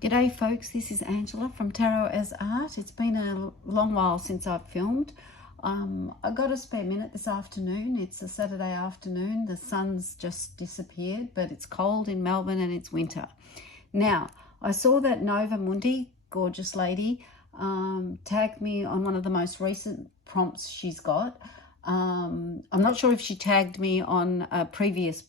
G'day folks, this is Angela from Tarot as Art. It's been a long while since I've filmed. I got a spare minute this afternoon. It's a Saturday afternoon. The sun's just disappeared, but it's cold in Melbourne and it's winter. Now, I saw that Nova Mundi, gorgeous lady, tagged me on one of the most recent prompts she's got. I'm not sure if she tagged me on a previous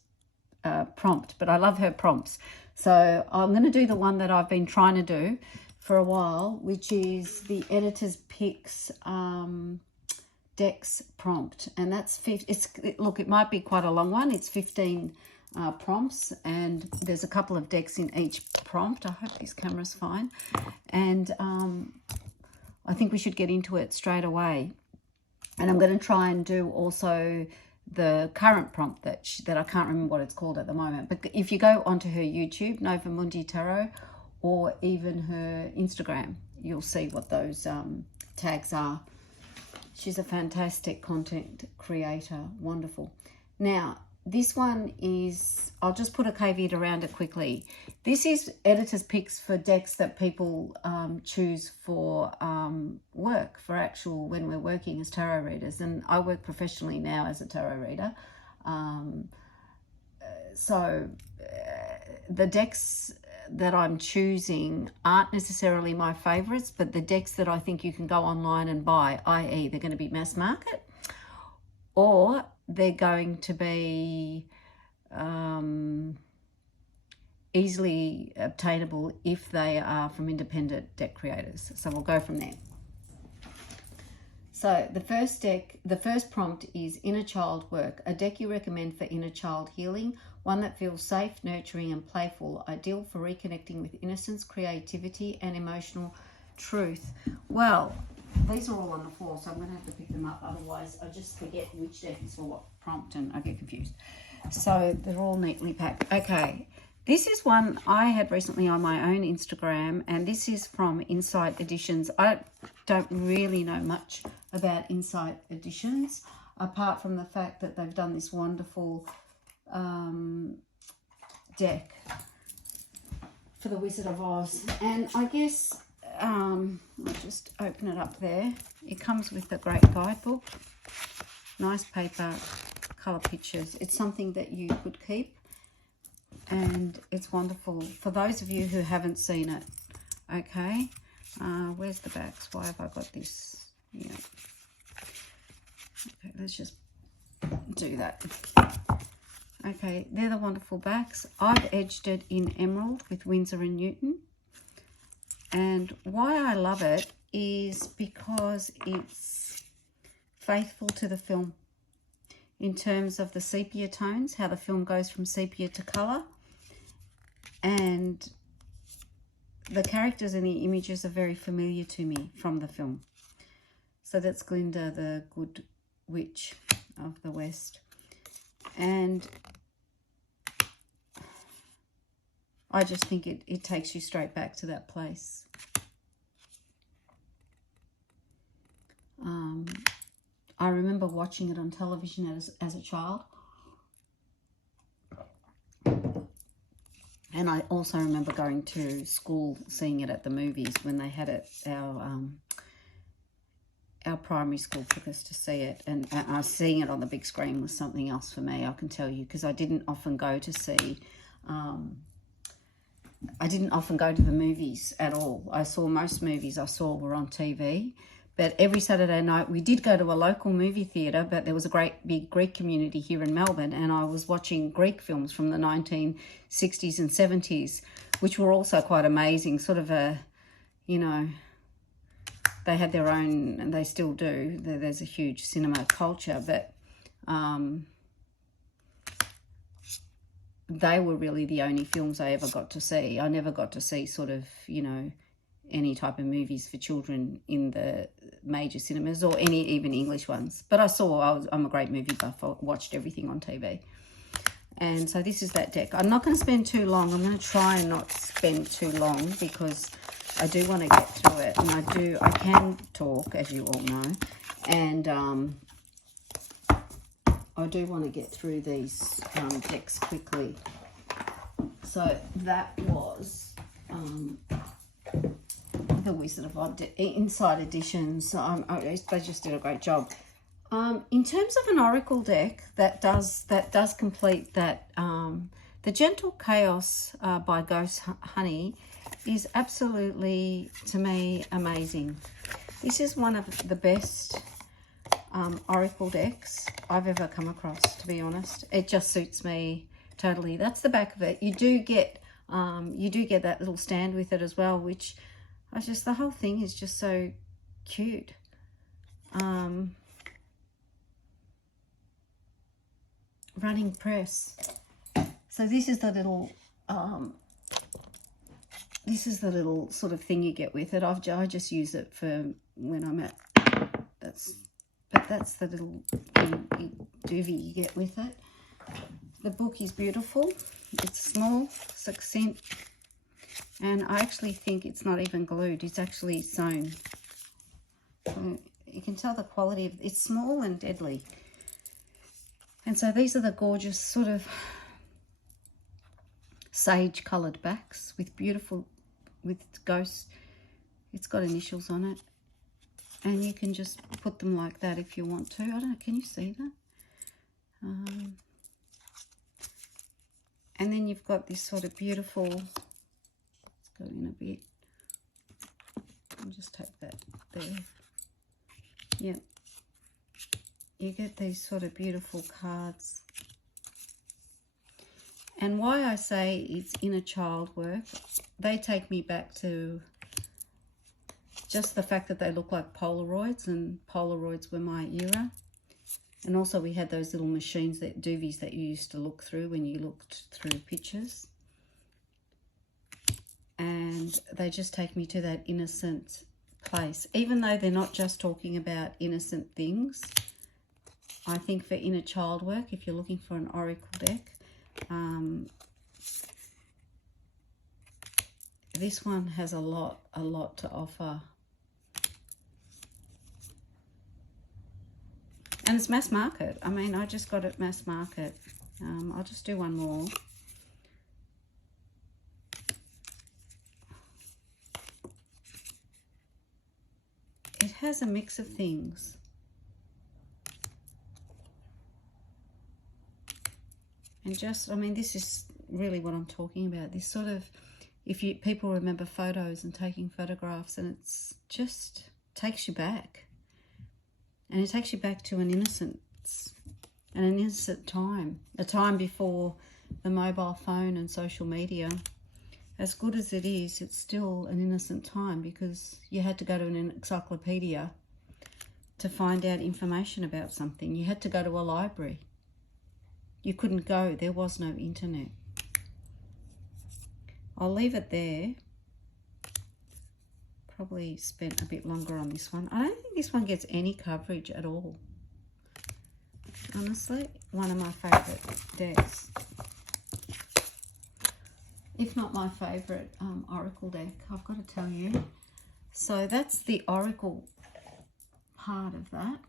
prompt, but I love her prompts. So I'm going to do the one that I've been trying to do for a while, which is the Editor's Picks Decks prompt. And that's, look, it might be quite a long one. It's 15 prompts, and there's a couple of decks in each prompt. I hope this camera's fine. And I think we should get into it straight away. And I'm going to try and do also the current prompt that I can't remember what it's called at the moment. But if you go onto her YouTube, Nova Mundi Tarot, or even her Instagram, you'll see what those tags are. She's a fantastic content creator. Wonderful. Now, this one is, I'll just put a caveat around it quickly. This is editor's picks for decks that people choose for work, for actual, when we're working as tarot readers. And I work professionally now as a tarot reader. The decks that I'm choosing aren't necessarily my favorites, but the decks that I think you can go online and buy, i.e. they're going to be mass market, or they're going to be easily obtainable if they are from independent deck creators. So we'll go from there. So the first prompt is Inner Child Work, a deck you recommend for inner child healing, one that feels safe, nurturing and playful, ideal for reconnecting with innocence, creativity and emotional truth. Well, these are all on the floor, so I'm going to have to pick them up, otherwise I just forget which deck is for what prompt and I get confused. So they're all neatly packed. Okay, this is one I had recently on my own Instagram, and this is from Insight Editions. I don't really know much about Insight Editions, apart from the fact that they've done this wonderful deck for the Wizard of Oz. And I guess I'll just open it up there. It comes with a great guidebook, nice paper, colour pictures. It's something that you could keep, and it's wonderful for those of you who haven't seen it. Okay, where's the backs? Why have I got this? Yeah. Okay, let's just do that. Okay, they're the wonderful backs. I've edged it in emerald with Winsor and Newton. And why I love it is because it's faithful to the film in terms of the sepia tones, how the film goes from sepia to colour. And the characters and the images are very familiar to me from the film. So that's Glinda, the good witch of the West. And I just think it takes you straight back to that place. I remember watching it on television as a child. And I also remember going to school, seeing it at the movies when they had it. Our primary school took us to see it, and seeing it on the big screen was something else for me, I can tell you, because I didn't often go to see, I didn't often go to the movies at all. Most movies I saw were on TV, but every Saturday night we did go to a local movie theatre, but there was a great big Greek community here in Melbourne, and I was watching Greek films from the 1960s and 70s, which were also quite amazing, sort of a, you know, they had their own, and they still do. There's a huge cinema culture, but they were really the only films I ever got to see. I never got to see sort of, you know, any type of movies for children in the major cinemas, or any even English ones. But I'm a great movie buff. I watched everything on TV. And so this is that deck. I'm not going to spend too long. I'm going to try and not spend too long, because I do want to get through it, and I can talk, as you all know, and I do want to get through these decks quickly. So that was Wizard of Oz Inside Editions. They just did a great job. In terms of an oracle deck that does complete that, the Gentle Chaos by Ghost Honey is absolutely, to me, amazing. This is one of the best oracle decks I've ever come across, to be honest. It just suits me totally. That's the back of it. You do get that little stand with it as well, which the whole thing is just so cute. Running press. So this is the little sort of thing you get with it. I just use it for when I'm at, that's the little doobie you get with it. The book is beautiful. It's small, succinct, and I actually think it's not even glued. It's actually sewn. So you can tell the quality of it's small and deadly. And so these are the gorgeous sort of sage coloured backs with ghosts. It's got initials on it, and you can just put them like that if you want to. I don't know, can you see that? And then you've got this sort of beautiful, let's go in a bit. I'll just take that there. Yeah. You get these sort of beautiful cards. And why I say it's inner child work, they take me back to just the fact that they look like Polaroids, and Polaroids were my era. And also we had those little machines, doobies that you used to look through when you looked through pictures. And they just take me to that innocent place. Even though they're not just talking about innocent things, I think for inner child work, if you're looking for an oracle deck, this one has a lot to offer. And it's mass market. I mean, I just got it mass market. I'll just do one more. It has a mix of things. And just, I mean, this is really what I'm talking about. This sort of, people remember photos and taking photographs, and it's just takes you back. And it takes you back to an innocence and an innocent time. A time before the mobile phone and social media. As good as it is, it's still an innocent time, because you had to go to an encyclopedia to find out information about something. You had to go to a library. You couldn't go. There was no internet. I'll leave it there. Probably spent a bit longer on this one. I don't think this one gets any coverage at all. Honestly, one of my favourite decks. If not my favourite oracle deck, I've got to tell you. So that's the oracle part of that.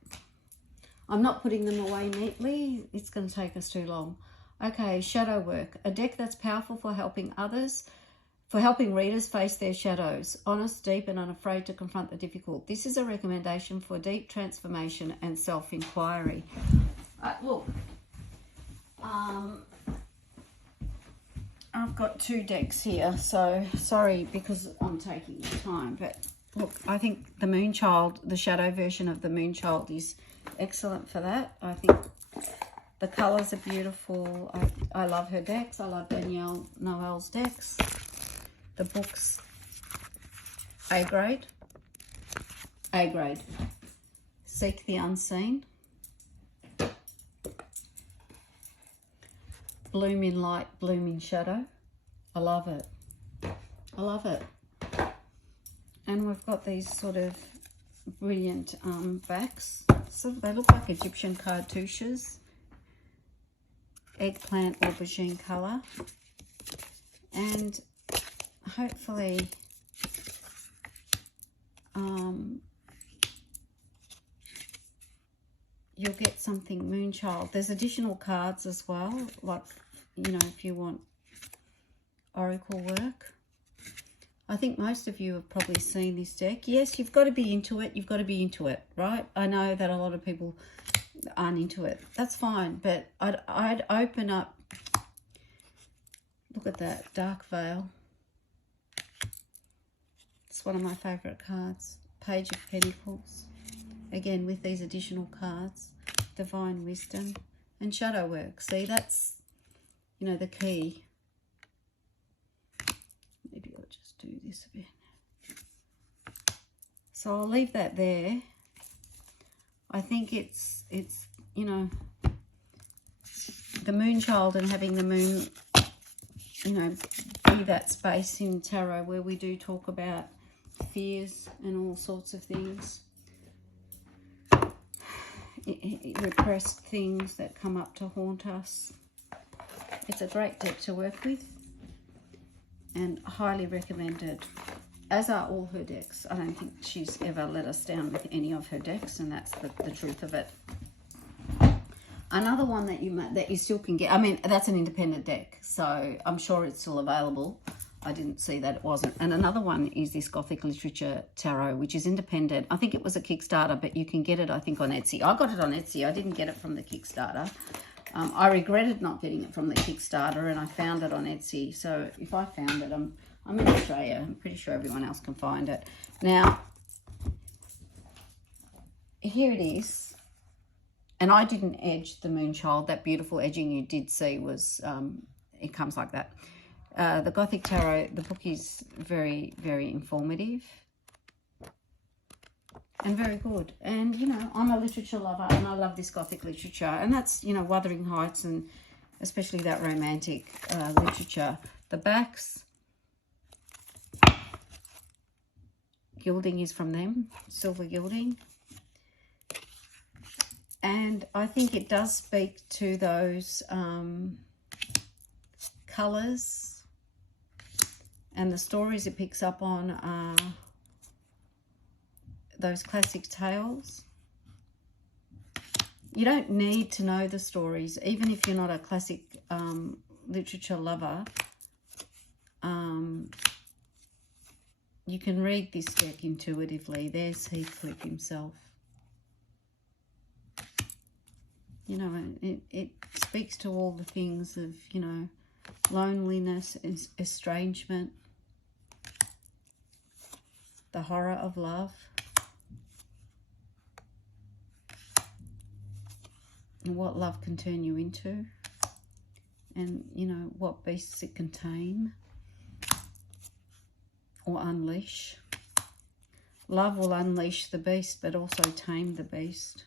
I'm not putting them away neatly. It's going to take us too long. Okay, shadow work. A deck that's powerful for helping others, for helping readers face their shadows. Honest, deep, and unafraid to confront the difficult. This is a recommendation for deep transformation and self-inquiry. Look, I've got two decks here, so sorry because I'm taking the time. But look, I think the Moonchild, the shadow version of the Moonchild is excellent for that. I think the colours are beautiful. I love her decks. I love Danielle Noel's decks. The books, A grade. A grade. Seek the Unseen. Bloom in Light, Bloom in Shadow. I love it. I love it. And we've got these sort of brilliant backs. So they look like Egyptian cartouches. Eggplant aubergine colour. And hopefully you'll get something Moonchild. There's additional cards as well, like, you know, if you want oracle work. I think most of you have probably seen this deck. Yes, you've got to be into it. You've got to be into it, right? I know that a lot of people aren't into it. That's fine, but I'd open up. Look at that, Dark Veil. It's one of my favourite cards. Page of Pentacles. Again, with these additional cards. Divine Wisdom and Shadow Work. See, that's, you know, the key. Maybe I'll just do this a bit. So I'll leave that there. I think it's you know, the moon child and having the moon, you know, be that space in tarot where we do talk about fears and all sorts of things. Repressed things that come up to haunt us. It's a great deck to work with and highly recommended, as are all her decks. I don't think she's ever let us down with any of her decks, and that's the truth of it. Another one that you still can get, I mean, that's an independent deck, so I'm sure it's still available. I didn't see that it wasn't. And another one is this Gothic Literature Tarot, which is independent. I think it was a Kickstarter, but you can get it, I think, on Etsy. I got it on Etsy. I didn't get it from the Kickstarter. I regretted not getting it from the Kickstarter, and I found it on Etsy. So if I found it, I'm in Australia. I'm pretty sure everyone else can find it. Now, here it is. And I didn't edge the Moonchild. That beautiful edging you did see was, it comes like that. The Gothic Tarot, the book is very, very informative and very good. And, you know, I'm a literature lover and I love this Gothic literature. And that's, you know, Wuthering Heights and especially that romantic literature. The backs, gilding is from them, silver gilding. And I think it does speak to those colours. And the stories it picks up on are those classic tales. You don't need to know the stories, even if you're not a classic literature lover. You can read this deck intuitively. There's Heathcliff himself. You know, it speaks to all the things of, you know, loneliness, estrangement, the horror of love, and what love can turn you into, and, you know, what beasts it can tame or unleash. Love will unleash the beast, but also tame the beast.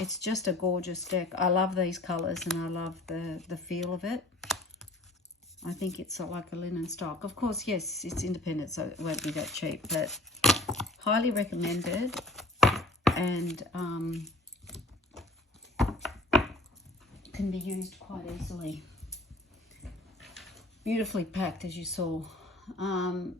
It's just a gorgeous deck. I love these colours and I love the feel of it. I think it's like a linen stock. Of course, yes, it's independent, so it won't be that cheap, but highly recommended. And can be used quite easily. Beautifully packed, as you saw.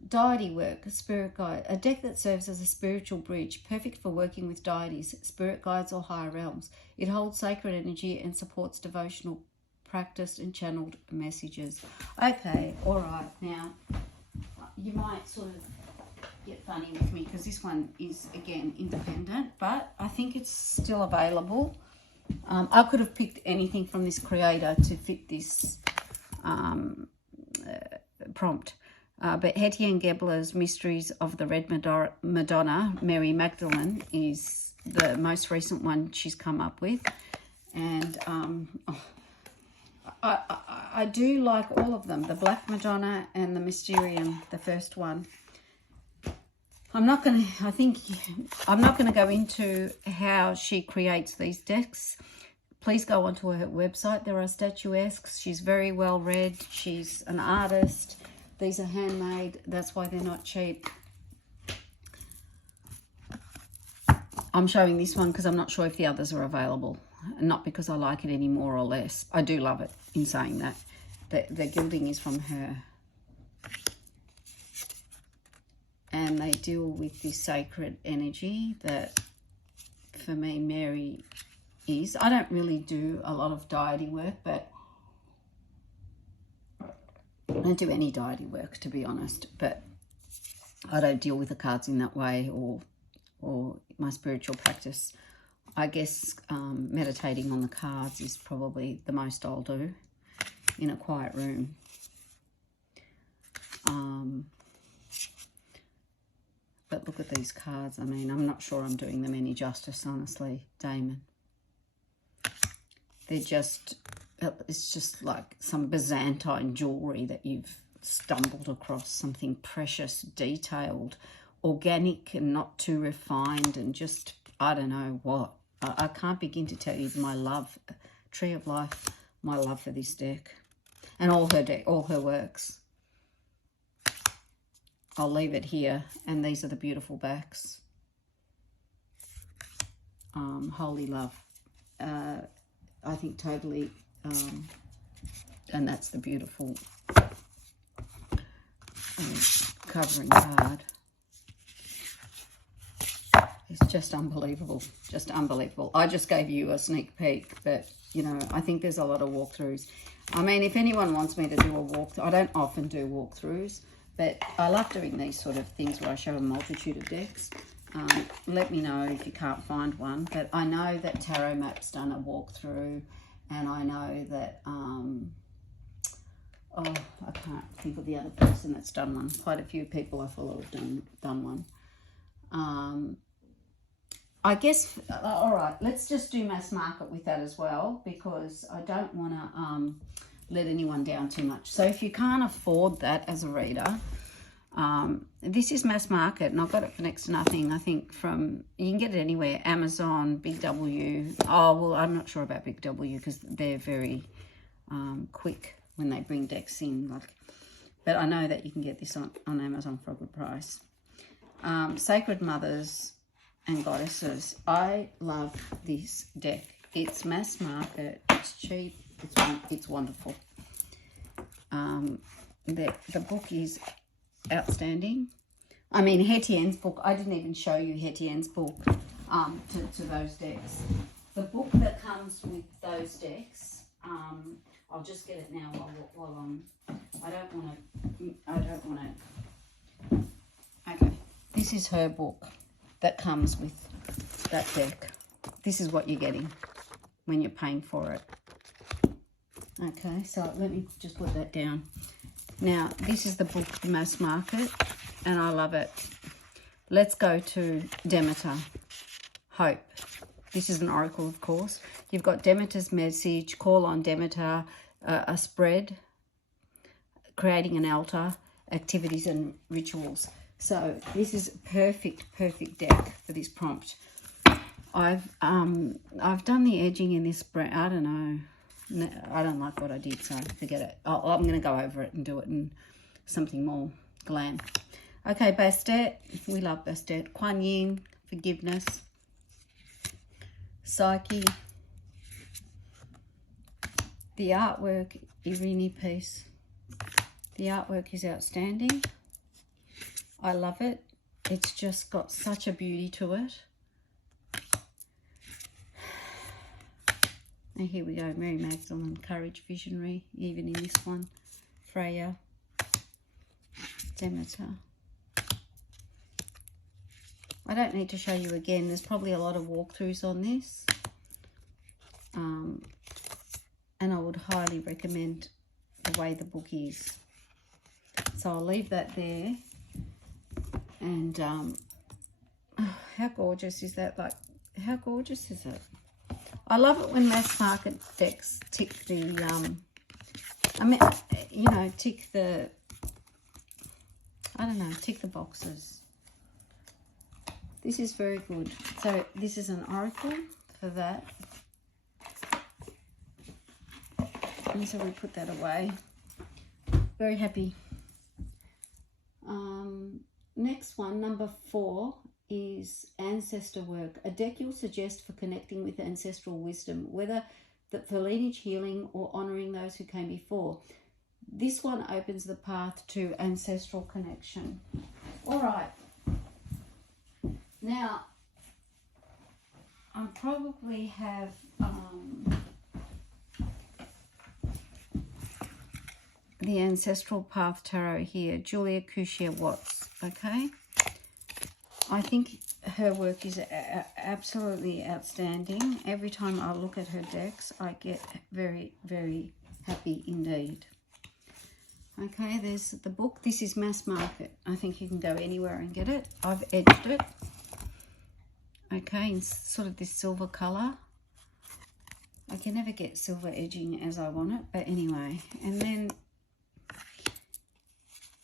Deity work, a spirit guide, a deck that serves as a spiritual bridge, perfect for working with deities, spirit guides or higher realms. It holds sacred energy and supports devotional practice and channeled messages. Okay, all right. Now, you might sort of get funny with me because this one is, again, independent, but I think it's still available. I could have picked anything from this creator to fit this prompt. But Hetty and Gebler's Mysteries of the Red Madonna, Mary Magdalene, is the most recent one she's come up with. And I do like all of them, the Black Madonna and the Mysterium, the first one. I'm not going to go into how she creates these decks. Please go onto her website. There are statuesques. She's very well read. She's an artist. These are handmade. That's why they're not cheap. I'm showing this one because I'm not sure if the others are available. Not because I like it any more or less. I do love it in saying that. The gilding is from her. And they deal with this sacred energy that, for me, Mary is. I don't really do a lot of deity work, but I don't do any deity work, to be honest. But I don't deal with the cards in that way, or my spiritual practice. I guess meditating on the cards is probably the most I'll do in a quiet room. But look at these cards. I mean, I'm not sure I'm doing them any justice, honestly, Damon. They're just, it's just like some Byzantine jewellery that you've stumbled across, something precious, detailed, organic and not too refined, and just, I don't know what. I can't begin to tell you my love, Tree of Life, my love for this deck and all her works. I'll leave it here, and these are the beautiful backs. Holy Love, I think totally, and that's the beautiful covering card. It's just unbelievable, just unbelievable. I just gave you a sneak peek, but, you know, I think there's a lot of walkthroughs. I mean, if anyone wants me to do a walkthrough, I don't often do walkthroughs, but I love doing these sort of things where I show a multitude of decks. Let me know if you can't find one, but I know that Tarot Map's done a walkthrough, and I know that, oh, I can't think of the other person that's done one. Quite a few people I follow have done one. I guess, all right, let's just do mass market with that as well, because I don't want to let anyone down too much. So if you can't afford that as a reader, this is mass market, and I've got it for next to nothing. I think you can get it anywhere, Amazon, Big W. Oh, well, I'm not sure about Big W because they're very quick when they bring decks in. But I know that you can get this on Amazon for a good price. Sacred Mothers and Goddesses. I love this deck. It's mass market. It's cheap. It's wonderful. The book is outstanding. I mean, Hettienne's book. I didn't even show you Hettienne's book to those decks. The book that comes with those decks. I'll just get it now while I'm. I don't want to. Okay, this is her book that comes with that deck. This is what you're getting when you're paying for it. Okay, so let me just put that down. Now, this is the book, Mass Market, and I love it. Let's go to Demeter. Hope. This is an oracle, of course. You've got Demeter's message, call on Demeter, a spread, creating an altar, activities and rituals. So this is a perfect deck for this prompt. I've done the edging in this brand. I don't know. No, I don't like what I did, so forget it. I'm going to go over it and do it in something more glam. Okay, Bastet. We love Bastet. Kuan Yin, forgiveness. Psyche. The artwork, Irini piece. The artwork is outstanding. I love it. It's just got such a beauty to it. And here we go, Mary Magdalene, Courage, Visionary, even in this one. Freya, Demeter. I don't need to show you again. There's probably a lot of walkthroughs on this. And I would highly recommend the way the book is. So I'll leave that there. And oh, how gorgeous is that? Like, how gorgeous is it? I love it when mass market decks tick the, I mean, you know, tick the, I don't know, tick the boxes. This is very good. So this is an oracle for that. And so we put that away. Very happy. Next one, number 4. Is ancestor work, a deck you'll suggest for connecting with ancestral wisdom, whether for lineage healing or honouring those who came before. This one opens the path to ancestral connection. All right. Now, I probably have... the Ancestral Path Tarot here, Julia Cushia Watts, okay? I think her work is absolutely outstanding. Every time I look at her decks, I get very, very happy indeed. Okay, there's the book. This is mass market. I think you can go anywhere and get it. I've edged it. Okay, in sort of this silver colour. I can never get silver edging as I want it, but anyway. And then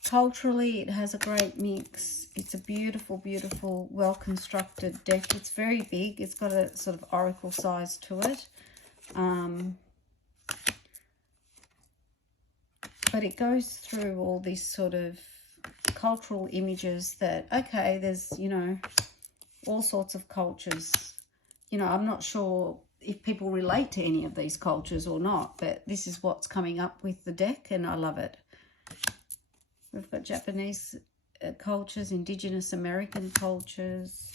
culturally, it has a great mix. It's a beautiful, beautiful, well-constructed deck. It's very big. It's got a sort of oracle size to it. But it goes through all these sort of cultural images that, okay, there's, you know, all sorts of cultures. You know, I'm not sure if people relate to any of these cultures or not, but this is what's coming up with the deck, and I love it. We've got Japanese cultures, Indigenous American cultures,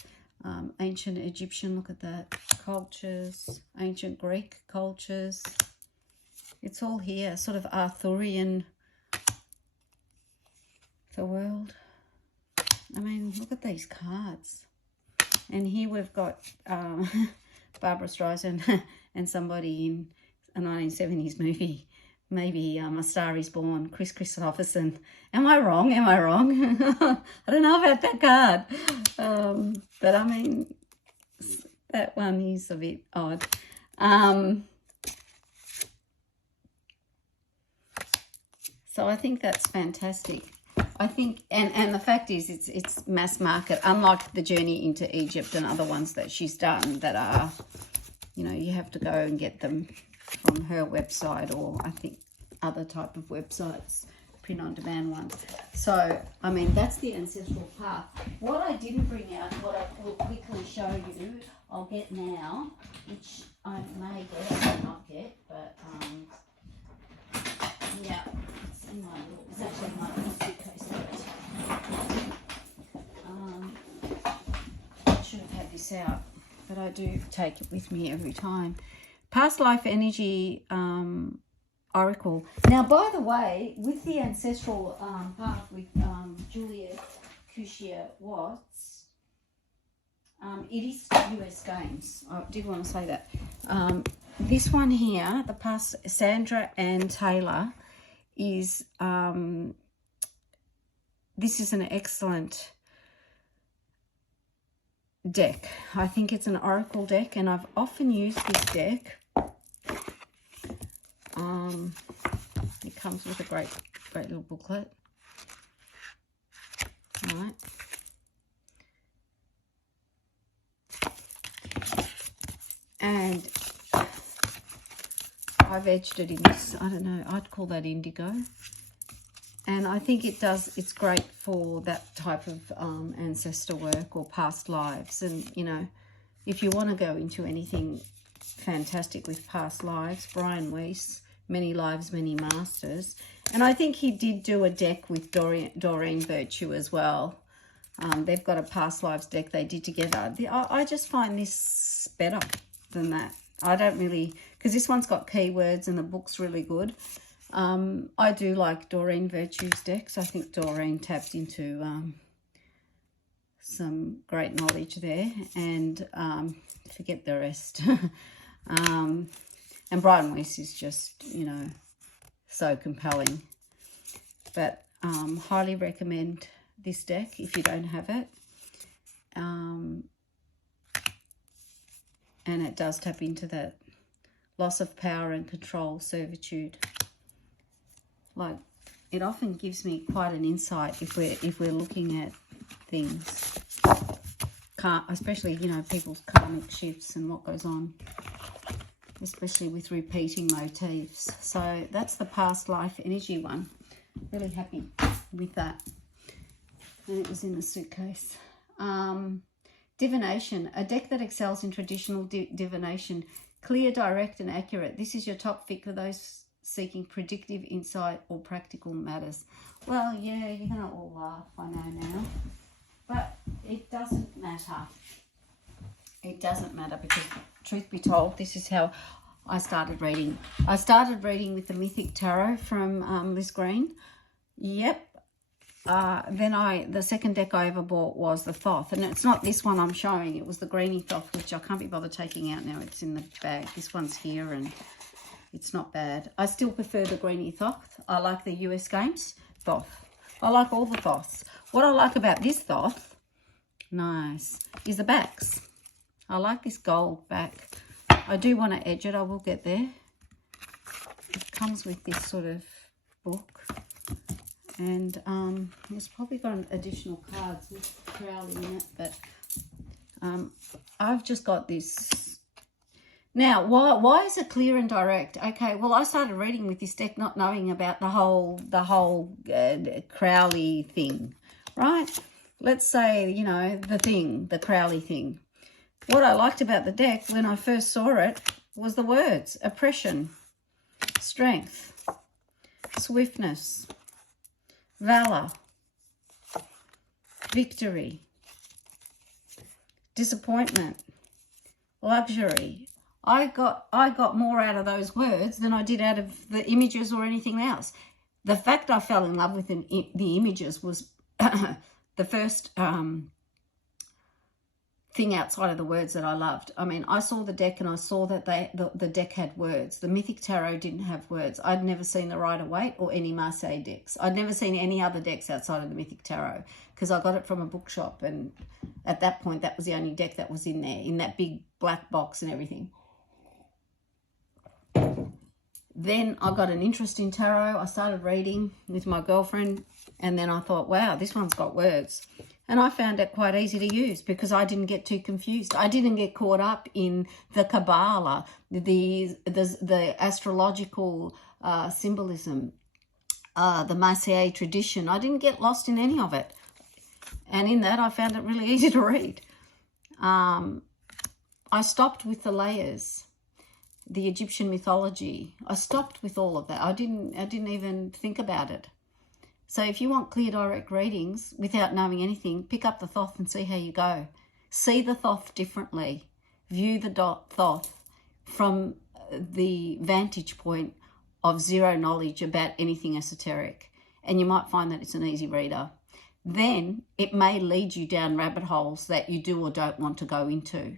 ancient Egyptian, look at that, cultures, ancient Greek cultures. It's all here, sort of Arthurian, the world. I mean, look at these cards. And here we've got Barbara Streisand and somebody in a 1970s movie. Maybe A Star Is Born, Chris Christopherson. Am I wrong? Am I wrong? I don't know about that card. But I mean, that one is a bit odd. So I think that's fantastic. I think, and the fact is, it's mass market, unlike the Journey into Egypt and other ones that she's done that are, you know, you have to go and get them from her website, or I think other type of websites, print on demand ones. So, I mean, that's the Ancestral Path. What I didn't bring out, what I will quickly show you, I'll get now, which I may get, I may not get, but yeah, it's in my little, it's actually in my little suitcase. I should have had this out, but I do take it with me every time. Past life energy oracle. Now, by the way, with the Ancestral Path with Julia Cushia Watts, it is US Games. I did want to say that. This one here, the past Sandra Ann Taylor, is this is an excellent deck. I think it's an oracle deck, and I've often used this deck. It comes with a great little booklet. All right. And I've edged it in this, I don't know, I'd call that indigo. And I think it does, it's great for that type of ancestor work or past lives. And, you know, if you want to go into anything fantastic with past lives, Brian Weiss, Many Lives, Many Masters. And I think he did do a deck with Doreen Virtue as well. They've got a past lives deck they did together. I just find this better than that. I don't really, because this one's got keywords and the book's really good. I do like Doreen Virtue's decks. I think Doreen tapped into some great knowledge there, and forget the rest. And Brian Weiss is just, you know, so compelling. But highly recommend this deck if you don't have it. And it does tap into that loss of power and control, servitude. Like, it often gives me quite an insight if we're looking at things, especially, you know, people's karmic shifts and what goes on, especially with repeating motifs. So that's the past life energy one. Really happy with that. And it was in the suitcase. Divination, a deck that excels in traditional divination. Clear, direct and accurate. This is your top pick for those seeking predictive insight or practical matters. Well, yeah, you're going to all laugh, I know now. But it doesn't matter. It doesn't matter, because truth be told, this is how I started reading. I started reading with the Mythic Tarot from Liz Green. Yep. Then the second deck I ever bought was the Thoth, and it's not this one I'm showing. It was the Greeny Thoth, which I can't be bothered taking out now. It's in the bag. This one's here, and it's not bad. I still prefer the Greeny Thoth. I like the US Games Thoth. I like all the Thoths. What I like about this Thoth, nice, is the backs. I like this gold back. I do want to edge it. I will get there. It comes with this sort of book. And it's probably got additional cards with Crowley in it. But I've just got this. Now, why is it clear and direct? Okay, well, I started reading with this deck not knowing about the whole Crowley thing, right? Let's say, you know, the Crowley thing. What I liked about the deck when I first saw it was the words: oppression, strength, swiftness, valor, victory, disappointment, luxury. I got more out of those words than I did out of the images or anything else. The fact I fell in love with the images was the first thing outside of the words that I loved. I mean, I saw the deck and I saw that the deck had words. The Mythic Tarot didn't have words. I'd never seen the Rider-Waite or any Marseille decks. I'd never seen any other decks outside of the Mythic Tarot because I got it from a bookshop, and at that point that was the only deck that was in there, in that big black box and everything. Then I got an interest in tarot. I started reading with my girlfriend, and then I thought, wow, this one's got words. And I found it quite easy to use because I didn't get too confused. I didn't get caught up in the Kabbalah, the astrological symbolism, the Marseille tradition. I didn't get lost in any of it. And in that, I found it really easy to read. I stopped with the layers, the Egyptian mythology. I stopped with all of that. I didn't even think about it. So if you want clear, direct readings without knowing anything, pick up the Thoth and see how you go. See the Thoth differently. View the Thoth from the vantage point of zero knowledge about anything esoteric. And you might find that it's an easy reader. Then it may lead you down rabbit holes that you do or don't want to go into.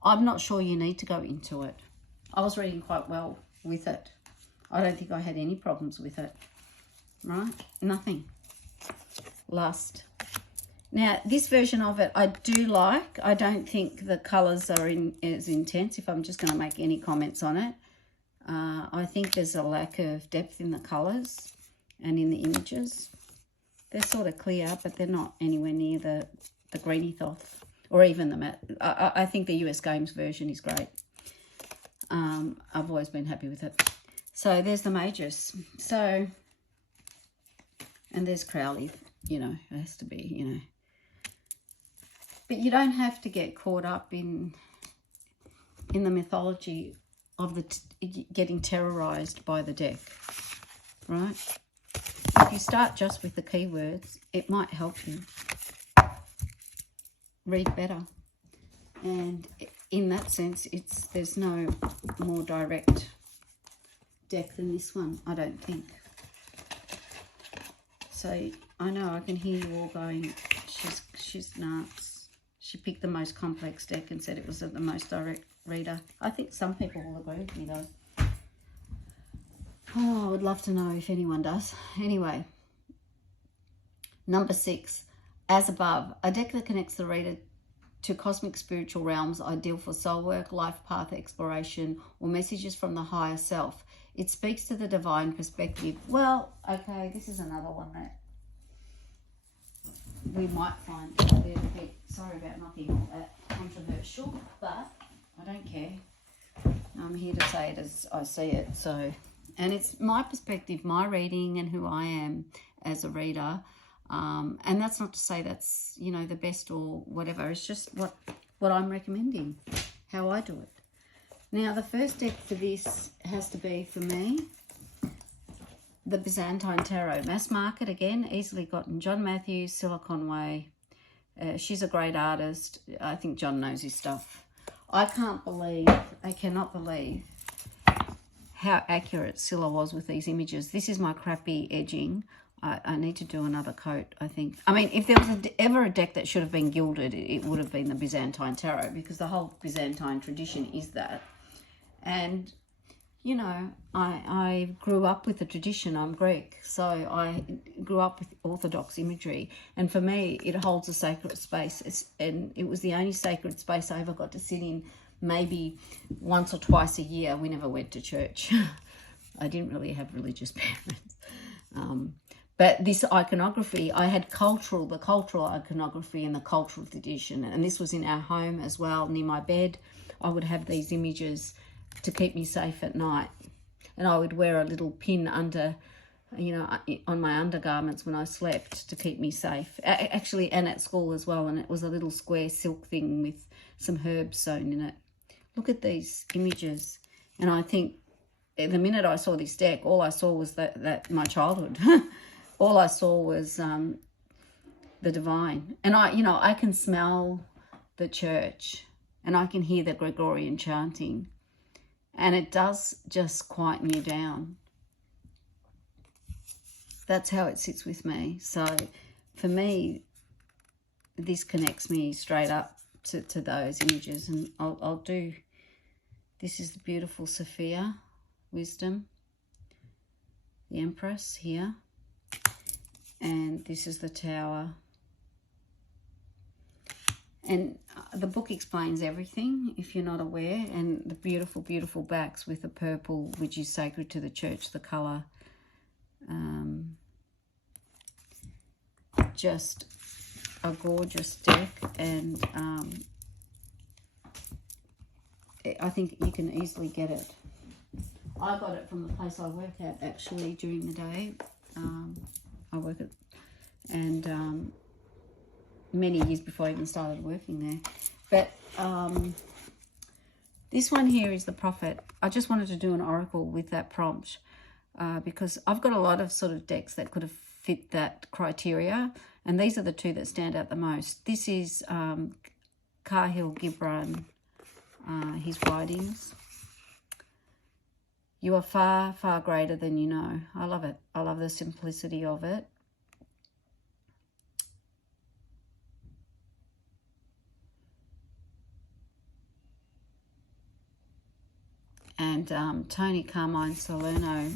I'm not sure you need to go into it. I was reading quite well with it. I don't think I had any problems with it. Right? Nothing. Lust. Now, this version of it I do like. I don't think the colours are as intense, if I'm just going to make any comments on it. I think there's a lack of depth in the colours and in the images. They're sort of clear, but they're not anywhere near the Greeny Thoth or even the matte. I think the US Games version is great. I've always been happy with it. So there's the majors. So... and there's Crowley, you know, it has to be, you know. But you don't have to get caught up in the mythology of getting terrorized by the deck, right? If you start just with the keywords, it might help you read better. And in that sense, there's no more direct deck than this one, I don't think. So I know I can hear you all going, she's nuts. She picked the most complex deck and said it was the most direct reader. I think some people will agree with me though. Oh, I would love to know if anyone does. Anyway, number 6, as above, a deck that connects the reader to cosmic spiritual realms, ideal for soul work, life path exploration, or messages from the higher self. It speaks to the divine perspective. Well, okay, this is another one that we might find a little bit, sorry about not being all that controversial, but I don't care. I'm here to say it as I see it. So, and it's my perspective, my reading, and who I am as a reader. And that's not to say that's, you know, the best or whatever. It's just what I'm recommending, how I do it. Now, the first deck for this has to be, for me, the Byzantine Tarot. Mass market, again, easily gotten. John Matthews, Silicon Way. She's a great artist. I think John knows his stuff. I cannot believe how accurate Scylla was with these images. This is my crappy edging. I need to do another coat, I think. I mean, if there was ever a deck that should have been gilded, it would have been the Byzantine Tarot, because the whole Byzantine tradition is that. And, you know, I grew up with the tradition. I'm Greek, so I grew up with Orthodox imagery. And for me, it holds a sacred space. And it was the only sacred space I ever got to sit in, maybe once or twice a year. We never went to church. I didn't really have religious parents. But this iconography, I had the cultural iconography and the cultural tradition. And this was in our home as well, near my bed. I would have these images to keep me safe at night. And I would wear a little pin under, you know, on my undergarments when I slept to keep me safe. Actually, and at school as well. And it was a little square silk thing with some herbs sewn in it. Look at these images. And I think the minute I saw this deck, all I saw was that my childhood. All I saw was the divine. And I can smell the church, and I can hear the Gregorian chanting. And it does just quieten you down. That's how it sits with me. So for me, this connects me straight up to those images. And I'll do, this is the beautiful Sophia, wisdom, the Empress here. And this is the Tower. And the book explains everything, if you're not aware. And the beautiful, beautiful backs with the purple, which is sacred to the church, the colour. Just a gorgeous deck. And I think you can easily get it. I got it from the place I work at, actually, during the day. I work at, and many years before I even started working there. But this one here is the Prophet. I just wanted to do an oracle with that prompt because I've got a lot of sort of decks that could have fit that criteria, and these are the two that stand out the most. This is Kahil Gibran, his writings. You are far, far greater than you know. I love it. I love the simplicity of it. And Tony Carmine Salerno,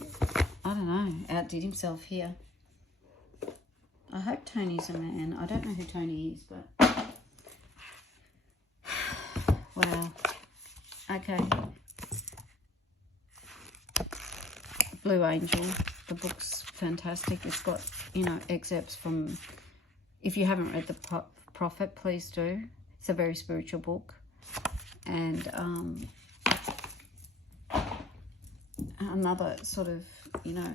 I don't know, outdid himself here. I hope Tony's a man. I don't know who Tony is, but... Wow. Okay. Blue Angel. The book's fantastic. It's got, you know, excerpts from... If you haven't read The Prophet, please do. It's a very spiritual book. And another sort of, you know,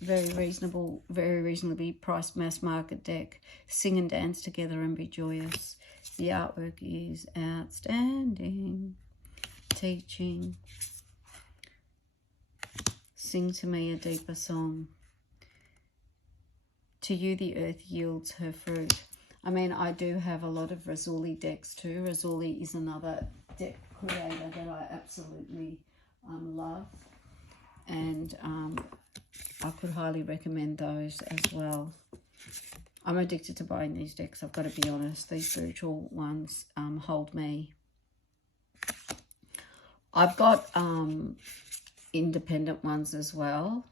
very reasonably priced mass market deck. Sing and dance together and be joyous. The artwork is outstanding. Teaching. Sing to me a deeper song. To you the earth yields her fruit. I mean, I do have a lot of Razuli decks too. Razuli is another deck creator that I absolutely love. And I could highly recommend those as well. I'm addicted to buying these decks, I've got to be honest. These spiritual ones hold me. I've got independent ones as well,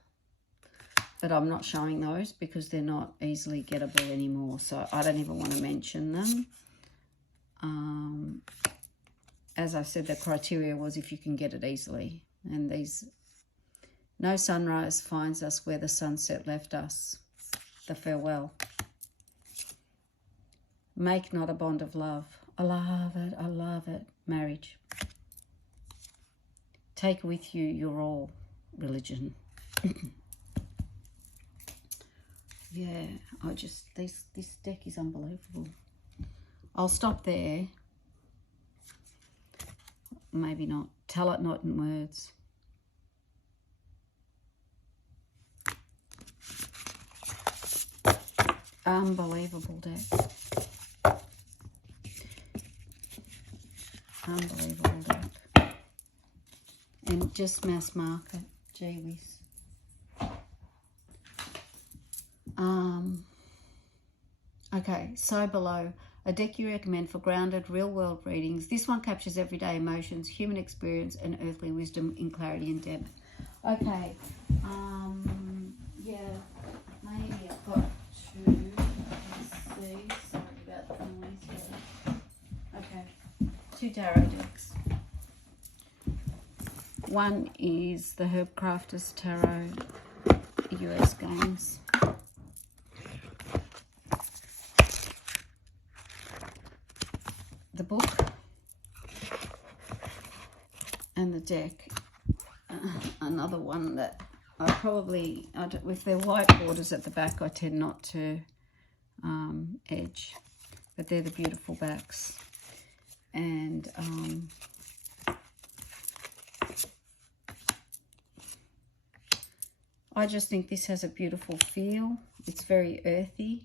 but I'm not showing those because they're not easily gettable anymore, so I don't even want to mention them. As I said, the criteria was if you can get it easily. And these, no sunrise finds us where the sunset left us. The farewell. Make not a bond of love. I love it, I love it. Marriage. Take with you your all. Religion. Yeah, this deck is unbelievable. I'll stop there. Maybe not. Tell it not in words. Unbelievable deck. Unbelievable deck. and just mass market. Gee whiz. Okay, so below, a deck you recommend for grounded real-world readings. This one captures everyday emotions, human experience, and earthly wisdom in clarity and depth. Okay, yeah, maybe I've got two. Let's see. Sorry about the noise here. Okay, 2 tarot decks. One is the Herb Crafters Tarot US Games. The book and the deck. Another one that I probably, with their white borders at the back, I tend not to edge, but they're the beautiful backs. And I just think this has a beautiful feel. It's very earthy.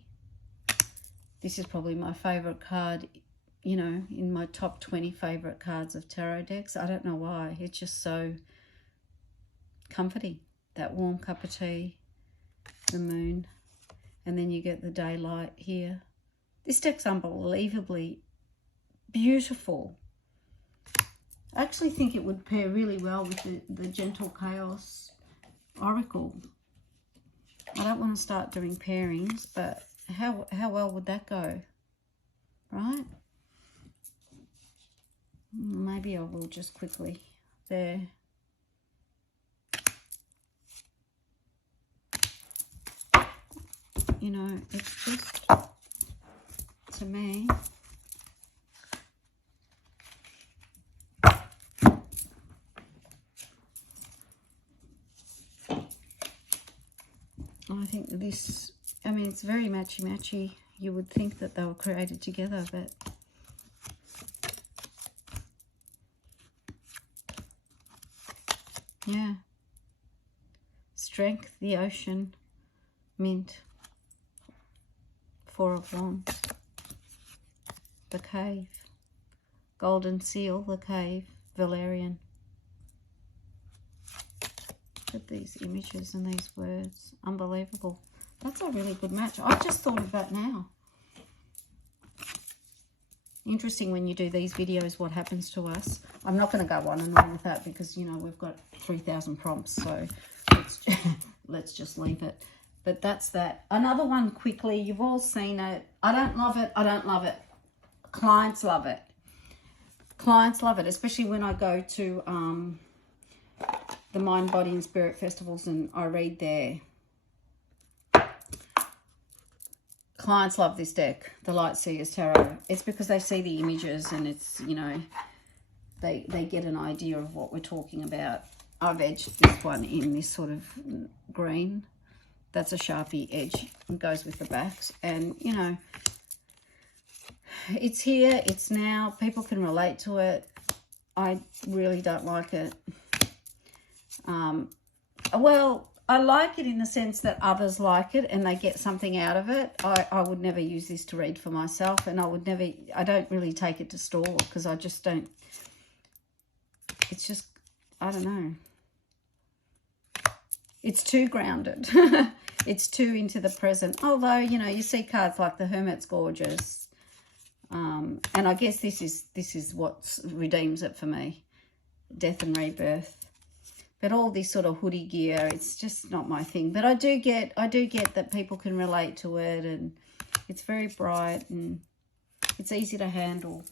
This is probably my favorite card, you know, in my top 20 favorite cards of tarot decks. I don't know why. It's just so comforting. That warm cup of tea, the moon, and then you get the daylight here. This deck's unbelievably beautiful. I actually think it would pair really well with the Gentle Chaos Oracle. I don't want to start doing pairings, but how well would that go? Right? Maybe I will just quickly. There. You know, it's just, to me, I think this, I mean, it's very matchy-matchy. You would think that they were created together, but yeah. Strength, the ocean, mint, 4 of Wands, the cave, golden seal, the cave, Valerian. Look at these images and these words. Unbelievable. That's a really good match. I just thought of that now. Interesting when you do these videos what happens to us. I'm not going to go on and on with that because, you know, we've got 3,000 prompts, so let's just leave it. But that's that. Another one quickly. You've all seen it. I don't love it. I don't love it. Clients love it. Clients love it, especially when I go to the Mind, Body and Spirit festivals and I read there. Clients love this deck, the Light Seers Tarot. It's because they see the images and it's, you know, they get an idea of what we're talking about. I've edged this one in this sort of green. That's a Sharpie edge and goes with the backs. And, you know, it's here, it's now. People can relate to it. I really don't like it. Well, I like it in the sense that others like it and they get something out of it. I would never use this to read for myself, and I don't really take it to store because I just don't, it's just, I don't know. It's too grounded. It's too into the present. Although, you know, you see cards like the Hermit's gorgeous. And I guess this is what redeems it for me. Death and rebirth. But all this sort of hoodie gear, it's just not my thing. But I do get that people can relate to it, and it's very bright and it's easy to handle.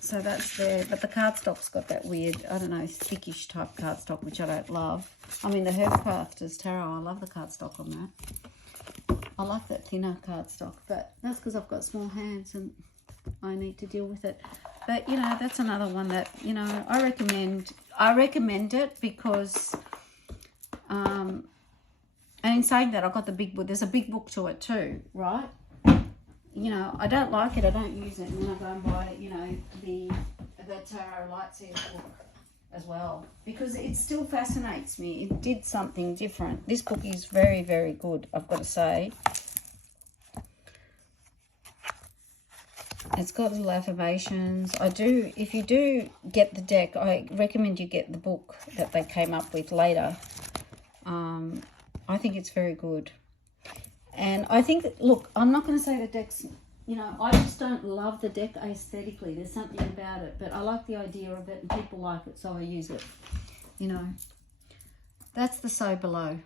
So that's there. But the cardstock's got that weird, I don't know, thickish type cardstock, which I don't love. I mean, the Herb Crafters Tarot, I love the cardstock on that. I like that thinner cardstock, but that's because I've got small hands and I need to deal with it. But, you know, that's another one that, you know, I recommend it because, and in saying that, I've got the big book. There's a big book to it too, right? You know, I don't like it. I don't use it. And then I go and buy, you know, the Tarot Lightseers book as well. Because it still fascinates me. It did something different. This book is very, very good, I've got to say. It's got little affirmations. If you do get the deck, I recommend you get the book that they came up with later. I think it's very good. And I think that, look, I'm not going to say the deck's, you know, I just don't love the deck aesthetically. There's something about it, but I like the idea of it and people like it, so I use it, you know. That's the So Below.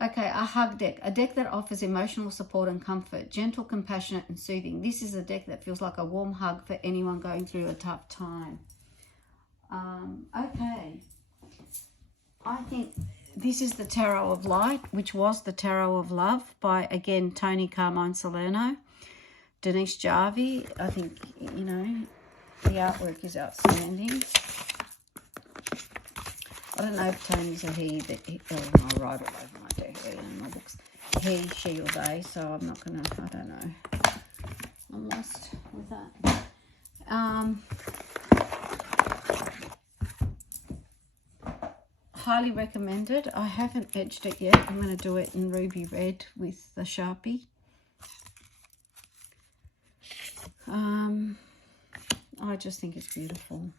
Okay, a hug deck. A deck that offers emotional support and comfort, gentle, compassionate, and soothing. This is a deck that feels like a warm hug for anyone going through a tough time. Okay. I think this is the Tarot of Light, which was the Tarot of Love by, again, Tony Carmine Salerno, Denise Jarvie. I think, you know, the artwork is outstanding. I don't know if Tony's a he, but I write it over my deck in my books. He, she, or they, so I'm not going to, I don't know. I'm lost with that. Highly recommended. I haven't edged it yet. I'm going to do it in ruby red with the Sharpie. I just think it's beautiful.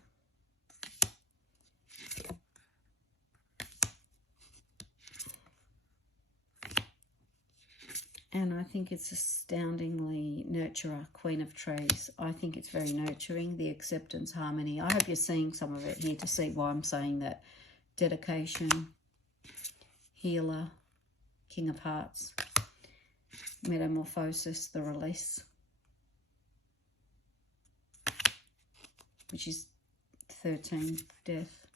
And I think it's astoundingly nurturer, Queen of Trees. I think it's very nurturing, the acceptance, harmony. I hope you're seeing some of it here to see why I'm saying that. Dedication, healer, King of Hearts, metamorphosis, the release, which is 13, death,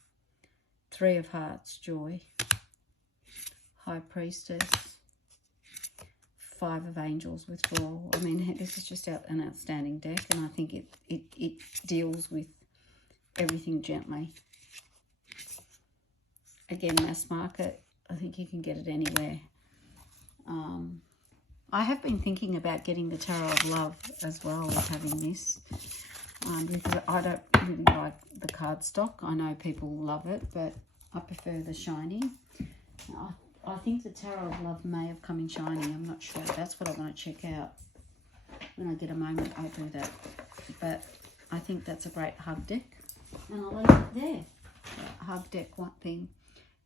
3 of Hearts, joy, High Priestess, 5 of Angels, withdrawal. I mean, this is just an outstanding deck, and I think it deals with everything gently. Again, mass market. I think you can get it anywhere. I have been thinking about getting the Tarot of Love as well as having this. Because I don't really like the cardstock. I know people love it, but I prefer the shiny. I think the Tarot of Love may have come in shiny. I'm not sure. That's what I want to check out. When I get a moment, I'll do that. But I think that's a great hug deck. And I'll leave it there. That hug deck one thing.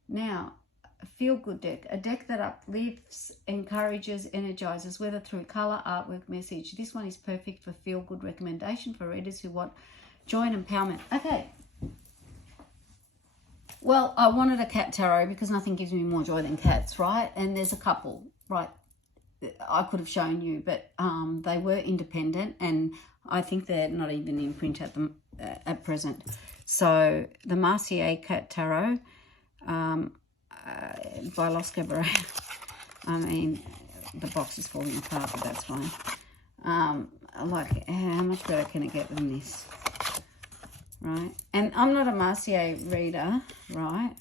Now, a feel-good deck. A deck that uplifts, encourages, energizes, whether through colour, artwork, message. This one is perfect for feel-good recommendation for readers who want joy and empowerment. Okay. Well, I wanted a cat tarot because nothing gives me more joy than cats, right? And there's a couple, right? I could have shown you, but they were independent, and I think they're not even in print at present. So the Marcier Cat Tarot by Los Cabaret. I mean, the box is falling apart, but that's fine. Like, how much better can it get than this? Right? And I'm not a Marcier reader, right?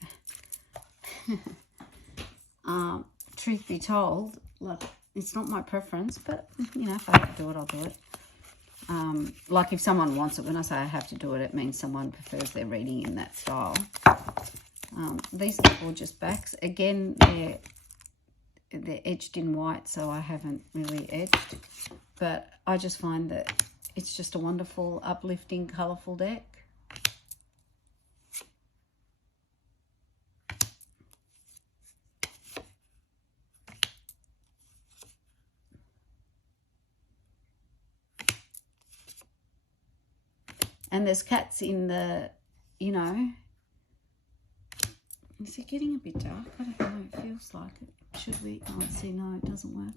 Truth be told, like, it's not my preference, but, you know, if I have to do it, I'll do it. Like, if someone wants it, when I say I have to do it, it means someone prefers their reading in that style. These are gorgeous backs. Again, they're edged in white, so I haven't really edged. But I just find that it's just a wonderful, uplifting, colourful deck. And there's cats in the, you know, is it getting a bit dark? I don't know, it feels like it. Should we? Oh, let's see, no, it doesn't work.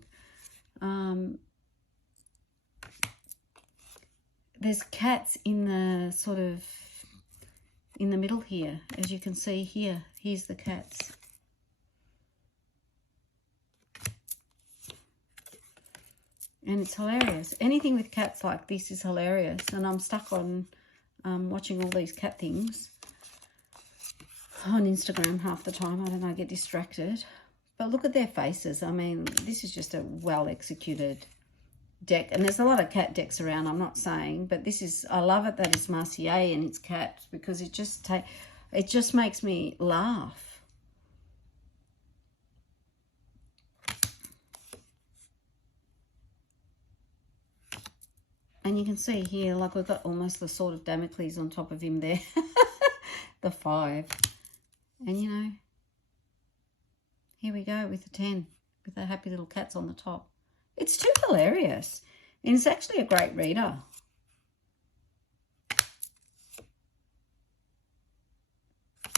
There's cats in the sort of, in the middle here, as you can see here. Here's the cats. And it's hilarious. Anything with cats like this is hilarious. And I'm stuck on watching all these cat things on Instagram half the time. I don't know, I get distracted. But look at their faces. I mean, this is just a well-executed deck. And there's a lot of cat decks around, I'm not saying. But this is, I love it that it's Marcier and it's cat, because it just makes me laugh. And you can see here, like we've got almost the sword of Damocles on top of him there. The 5. And, you know, here we go with the 10. With the happy little cats on the top. It's too hilarious. And it's actually a great reader.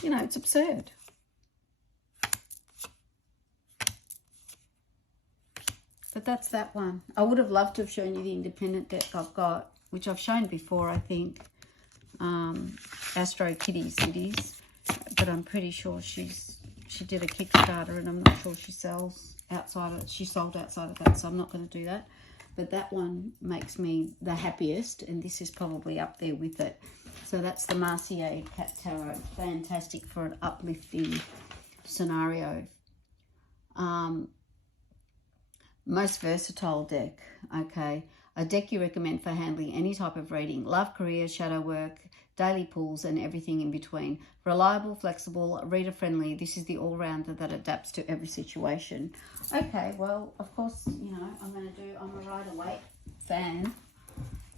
You know, it's absurd. But that's that one. I would have loved to have shown you the independent deck I've got, which I've shown before, I think. Astro Kitties it is. But I'm pretty sure she did a Kickstarter, and I'm not sure she sells outside of, she sold outside of that, so I'm not going to do that. But that one makes me the happiest, and this is probably up there with it. So that's the Marcier Cat Tarot. Fantastic for an uplifting scenario. Most versatile deck. Okay. A deck you recommend for handling any type of reading. Love, career, shadow work, daily pulls, and everything in between. Reliable, flexible, reader-friendly. This is the all-rounder that adapts to every situation. Okay, well, of course, you know, I'm a Rider-Waite fan.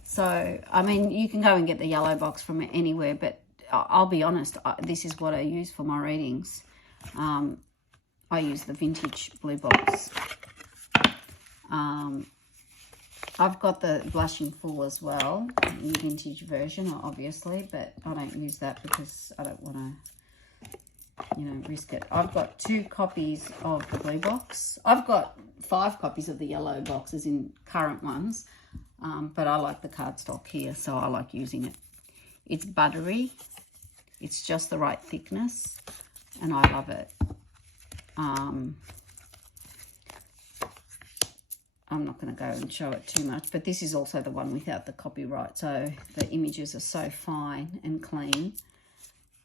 So, I mean, you can go and get the yellow box from anywhere, but I'll be honest, this is what I use for my readings. I use the vintage blue box. I've got the Blushing Fool as well, the vintage version, obviously, but I don't use that because I don't want to, you know, risk it. I've got 2 copies of the blue box. I've got 5 copies of the yellow boxes in current ones, but I like the cardstock here, so I like using it. It's buttery. It's just the right thickness, and I love it. I'm not going to go and show it too much, but this is also the one without the copyright, so the images are so fine and clean,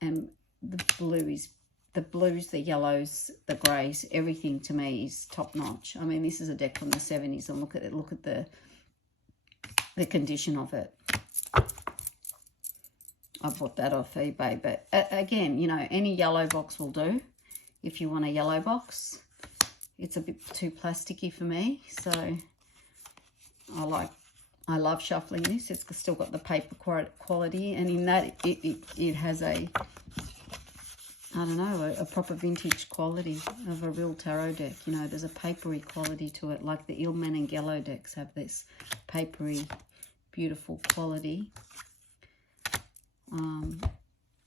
and the blues, the yellows, the greys, everything to me is top notch. I mean, this is a deck from the 70s, and look at it, look at the condition of it. I bought that off eBay, but again, you know, any yellow box will do if you want a yellow box. It's a bit too plasticky for me, so I love shuffling this. It's still got the paper quality, and in that it has a, I don't know, a proper vintage quality of a real tarot deck. You know, there's a papery quality to it, like the Ilman and Gello decks have this papery, beautiful quality.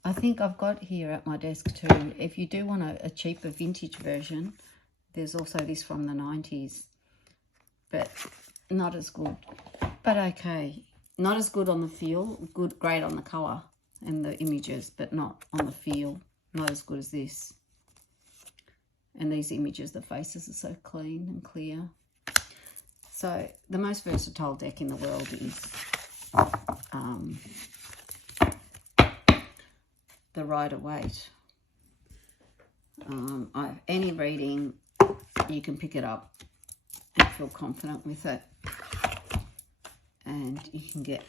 I think I've got here at my desk too, if you do want a cheaper vintage version, there's also this from the 90s, but not as good. But okay, not as good on the feel, great on the colour and the images, but not on the feel, not as good as this. And these images, the faces are so clean and clear. So the most versatile deck in the world is the Rider-Waite. Any reading, you can pick it up and feel confident with it, and you can get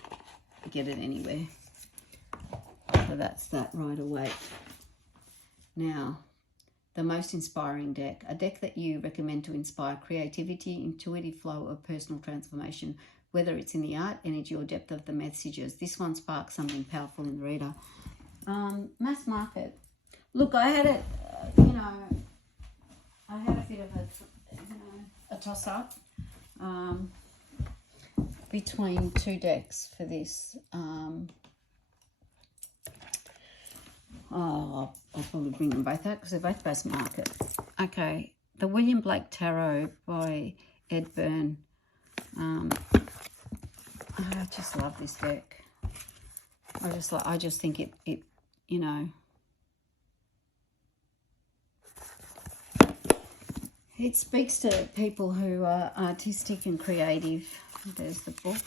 it anywhere. So that's that Rider-Waite. Now, the most inspiring deck, a deck that you recommend to inspire creativity, intuitive flow of personal transformation, whether it's in the art, energy, or depth of the messages. This one sparks something powerful in the reader. Mass market. Look, I had it, you know, I had a bit of a toss-up between 2 decks for this. I'll probably bring them both out because they're both mass market. Okay, the William Blake Tarot by Ed Byrne. I just love this deck. I just think it you know, it speaks to people who are artistic and creative. There's the book.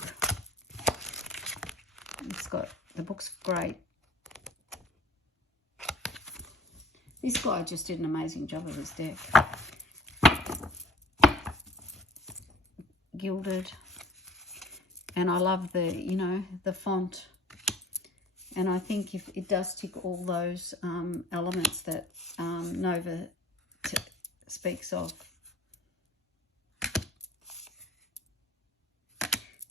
The book's great. This guy just did an amazing job of his deck. Gilded. And I love the, you know, the font. And I think if it does tick all those elements that Nova speaks of.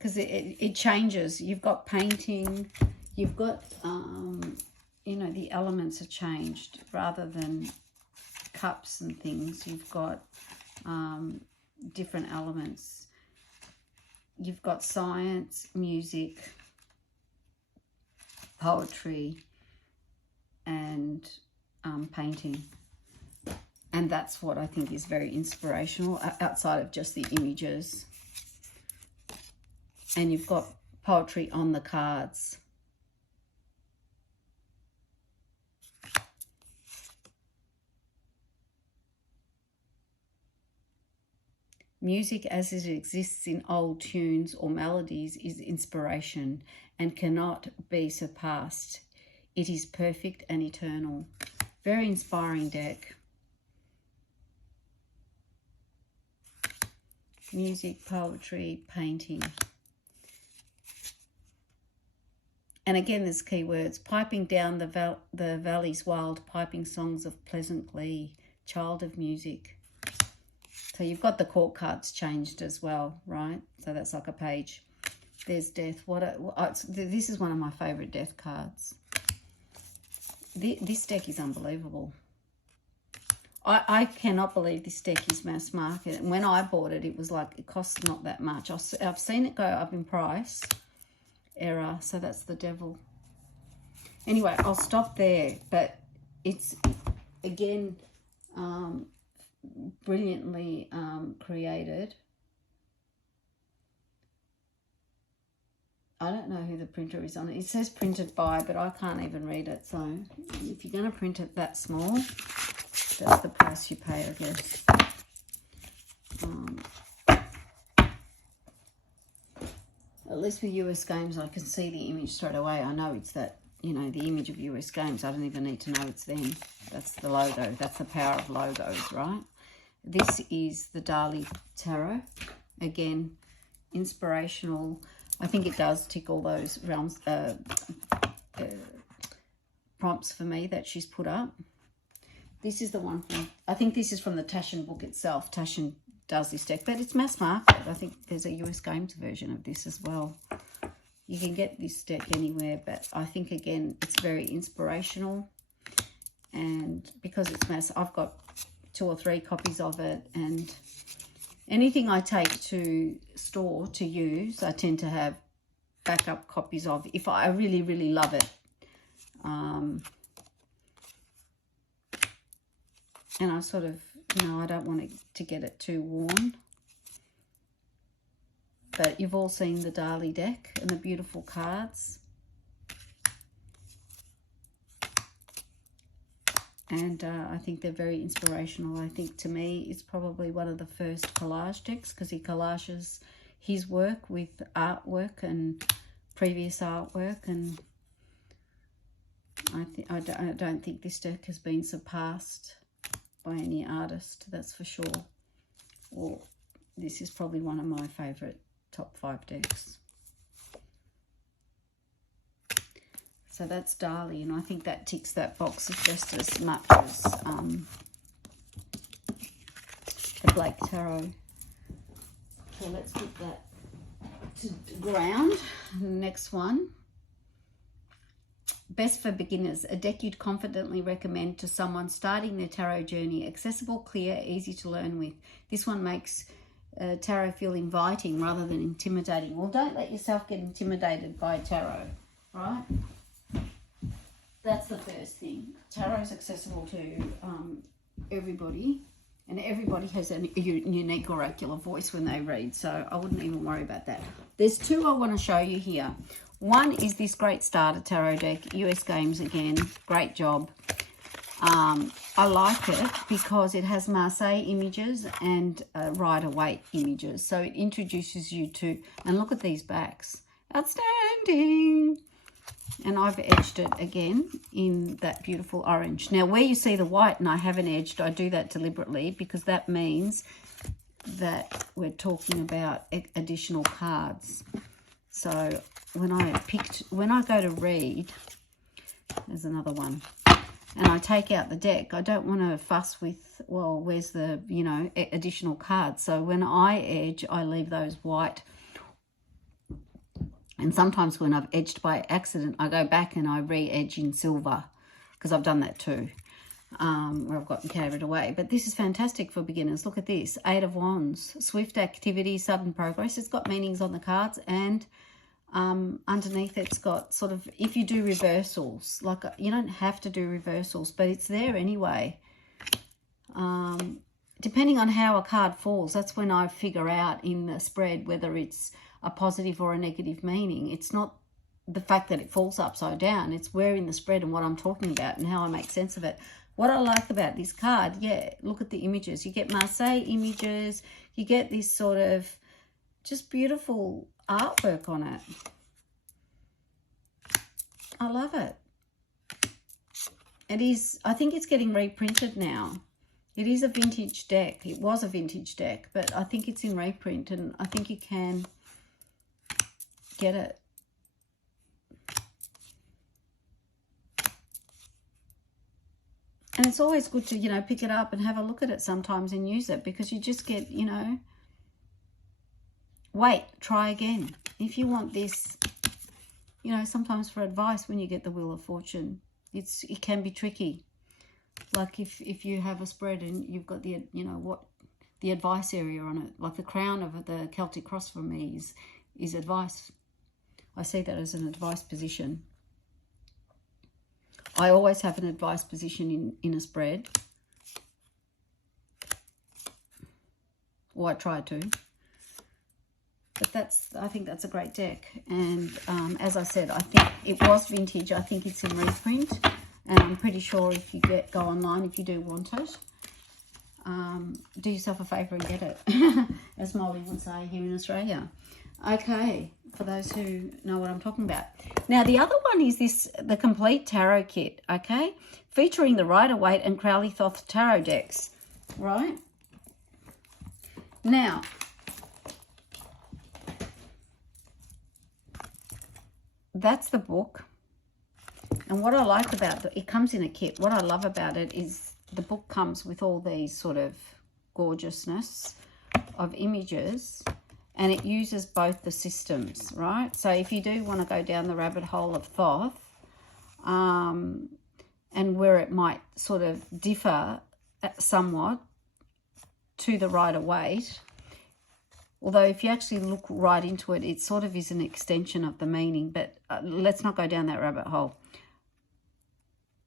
because it changes. You've got painting, you've got, you know, the elements are changed rather than cups and things. You've got different elements. You've got science, music, poetry, and painting. And that's what I think is very inspirational outside of just the images. And you've got poetry on the cards. Music as it exists in old tunes or melodies is inspiration and cannot be surpassed. It is perfect and eternal. Very inspiring deck. Music, poetry, painting. And again, there's keywords. Piping down the valley's wild, piping songs of pleasant glee, child of music. So you've got the court cards changed as well, right? So that's like a page. There's death. This is one of my favourite death cards. This deck is unbelievable. I cannot believe this deck is mass market. And when I bought it, it was like, it costs not that much. I've seen it go up in price. Error. So that's the devil. Anyway, I'll stop there. But it's, again, brilliantly created. I don't know who the printer is on it. It says printed by, but I can't even read it. So if you're going to print it that small, that's the price you pay, I guess. At least with US Games, I can see the image straight away. I know it's that, you know, the image of US Games. I don't even need to know it's them. That's the logo. That's the power of logos, right? This is the Deity Tarot. Again, inspirational. I think it does tick all those realms, prompts for me that she's put up. This is the one from, I think this is from the Taschen book itself. Taschen does this deck, but it's mass market. I think there's a US Games version of this as well. You can get this deck anywhere, but I think, again, it's very inspirational. And because it's mass, I've got 2 or 3 copies of it, and anything I take to store to use, I tend to have backup copies of if I really, really love it. And I sort of, you know, I don't want it to get it too worn. But you've all seen the Deity deck and the beautiful cards. And I think they're very inspirational. I think, to me, it's probably one of the first collage decks, because he collages his work with artwork and previous artwork. And I don't think this deck has been surpassed by any artist, that's for sure. Or this is probably one of my favourite top 5 decks. So that's Deity, and I think that ticks that box just as much as the Black Tarot. So let's put that to the ground. Next one. Best for beginners, a deck you'd confidently recommend to someone starting their tarot journey. Accessible, clear, easy to learn with. This one makes tarot feel inviting rather than intimidating. Well, don't let yourself get intimidated by tarot, right? That's the first thing. Tarot is accessible to everybody, and everybody has a unique oracular voice when they read, so I wouldn't even worry about that. There's 2 I want to show you here. One is this great starter tarot deck, US Games again, great job. I like it because it has Marseille images and Rider-Waite images, so it introduces you to, and look at these backs, outstanding. And I've edged it again in that beautiful orange. Now, where you see the white and I haven't edged, I do that deliberately because that means that we're talking about additional cards. So when I go to read, there's another one, and I take out the deck, I don't want to fuss with, well, where's the, you know, additional cards. So when I edge, I leave those white And sometimes when I've edged by accident, I go back and I re-edge in silver, because I've done that too, where I've gotten carried away. But this is fantastic for beginners. Look at this, 8 of Wands, swift activity, sudden progress. It's got meanings on the cards, and underneath it's got sort of, if you do reversals, like you don't have to do reversals, but it's there anyway. Depending on how a card falls, that's when I figure out in the spread whether it's a positive or a negative meaning. It's not the fact that it falls upside down, it's where in the spread and what I'm talking about and how I make sense of it. What I like about this card, yeah, look at the images. You get Marseille images, you get this sort of just beautiful artwork on it. I love it. It is, I think it's getting reprinted now. It is a vintage deck. It was a vintage deck, but I think it's in reprint, and I think you can get it. And it's always good to, you know, pick it up and have a look at it sometimes and use it, because you just get, you know, wait, try again. If you want this, you know, sometimes for advice when you get the Wheel of Fortune, it can be tricky. Like if you have a spread and you've got the, you know, what the advice area on it, like the crown of the Celtic cross for me is advice. I see that as an advice position. I always have an advice position in a spread. Or I try to. But I think that's a great deck. And as I said, I think it was vintage. I think it's in reprint. And I'm pretty sure if you go online, if you do want it, do yourself a favour and get it, as Molly would say here in Australia. Okay, for those who know what I'm talking about. Now, the other one is the complete tarot kit, okay, featuring the Rider-Waite and Crowley-Thoth tarot decks, right? Now, that's the book. And what I like about it comes in a kit. What I love about it is the book comes with all these sort of gorgeousness of images, and it uses both the systems, right? So if you do want to go down the rabbit hole of Thoth, and where it might sort of differ somewhat to the Rider-Waite, although if you actually look right into it, it sort of is an extension of the meaning, but let's not go down that rabbit hole.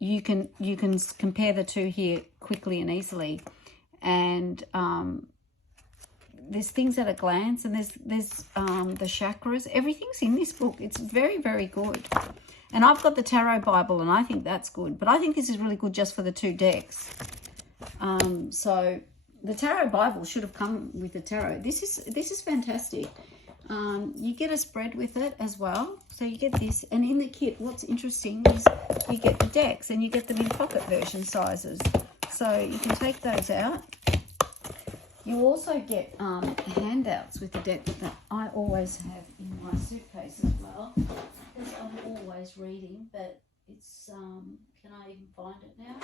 You can compare the two here quickly and easily, and there's things at a glance, and there's the chakras. Everything's in this book. It's very, very good. And I've got the Tarot Bible, and I think that's good. But I think this is really good just for the two decks. So the Tarot Bible should have come with the tarot. This is fantastic. You get a spread with it as well. So you get this, and in the kit, what's interesting is you get the decks, and you get them in pocket version sizes. So you can take those out. You also get handouts with the deck that I always have in my suitcase as well, because I'm always reading, but it's, can I even find it now?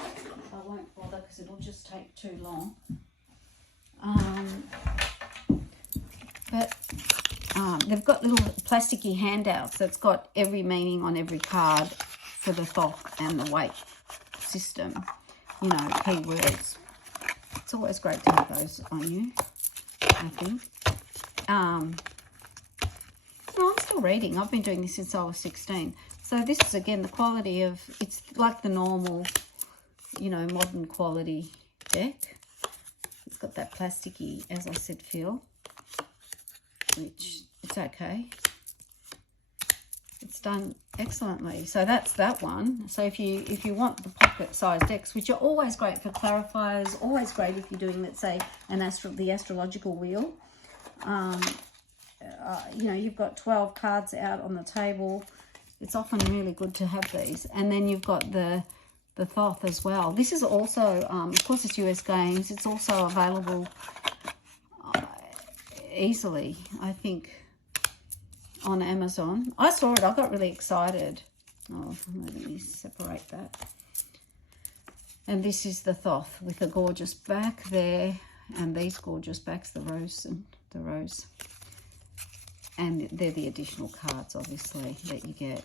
I won't bother because it'll just take too long. But they've got little plasticky handouts that's got every meaning on every card for the Thoth and the Waite system, you know, keywords. It's always great to have those on you, I think. No, I'm still reading. I've been doing this since I was 16. So this is, again, the quality of, it's like the normal, you know, modern quality deck. It's got that plasticky, as I said, feel, which it's okay. It's done excellently. So that's that one. So if you want the pocket size decks, which are always great for clarifiers, always great if you're doing, let's say, the astrological wheel. You know, you've got 12 cards out on the table. It's often really good to have these. And then you've got the Thoth as well. This is also, of course, it's US Games. It's also available easily, I think, on Amazon. I saw it. I got really excited. Oh, let me separate that. And this is the Thoth with a gorgeous back there, and these gorgeous backs, the rose and the rose. And they're the additional cards, obviously, that you get.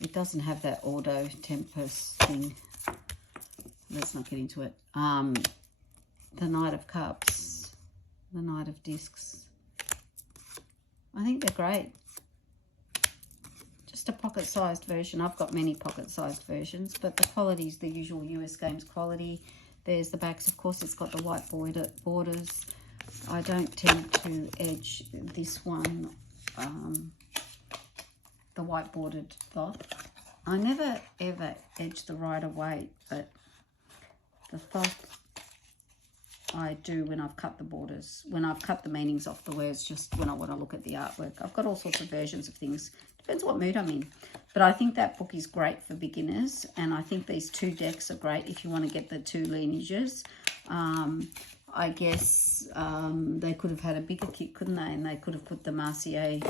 It doesn't have that auto tempest thing. Let's not get into it. The Knight of Cups, the Knight of Discs. I think they're great. Just a pocket-sized version. I've got many pocket-sized versions, but the quality is the usual US Games quality. There's the backs. Of course, it's got the white borders. I don't tend to edge this one, the white bordered cloth. I never ever edge the Rider-Waite, but the cloth I do when I've cut the borders, when I've cut the meanings off the words, just when I want to look at the artwork. I've got all sorts of versions of things. Depends what mood I'm in. But I think that book is great for beginners, and I think these two decks are great if you want to get the two lineages. I guess they could have had a bigger kit, couldn't they? And they could have put the Marcier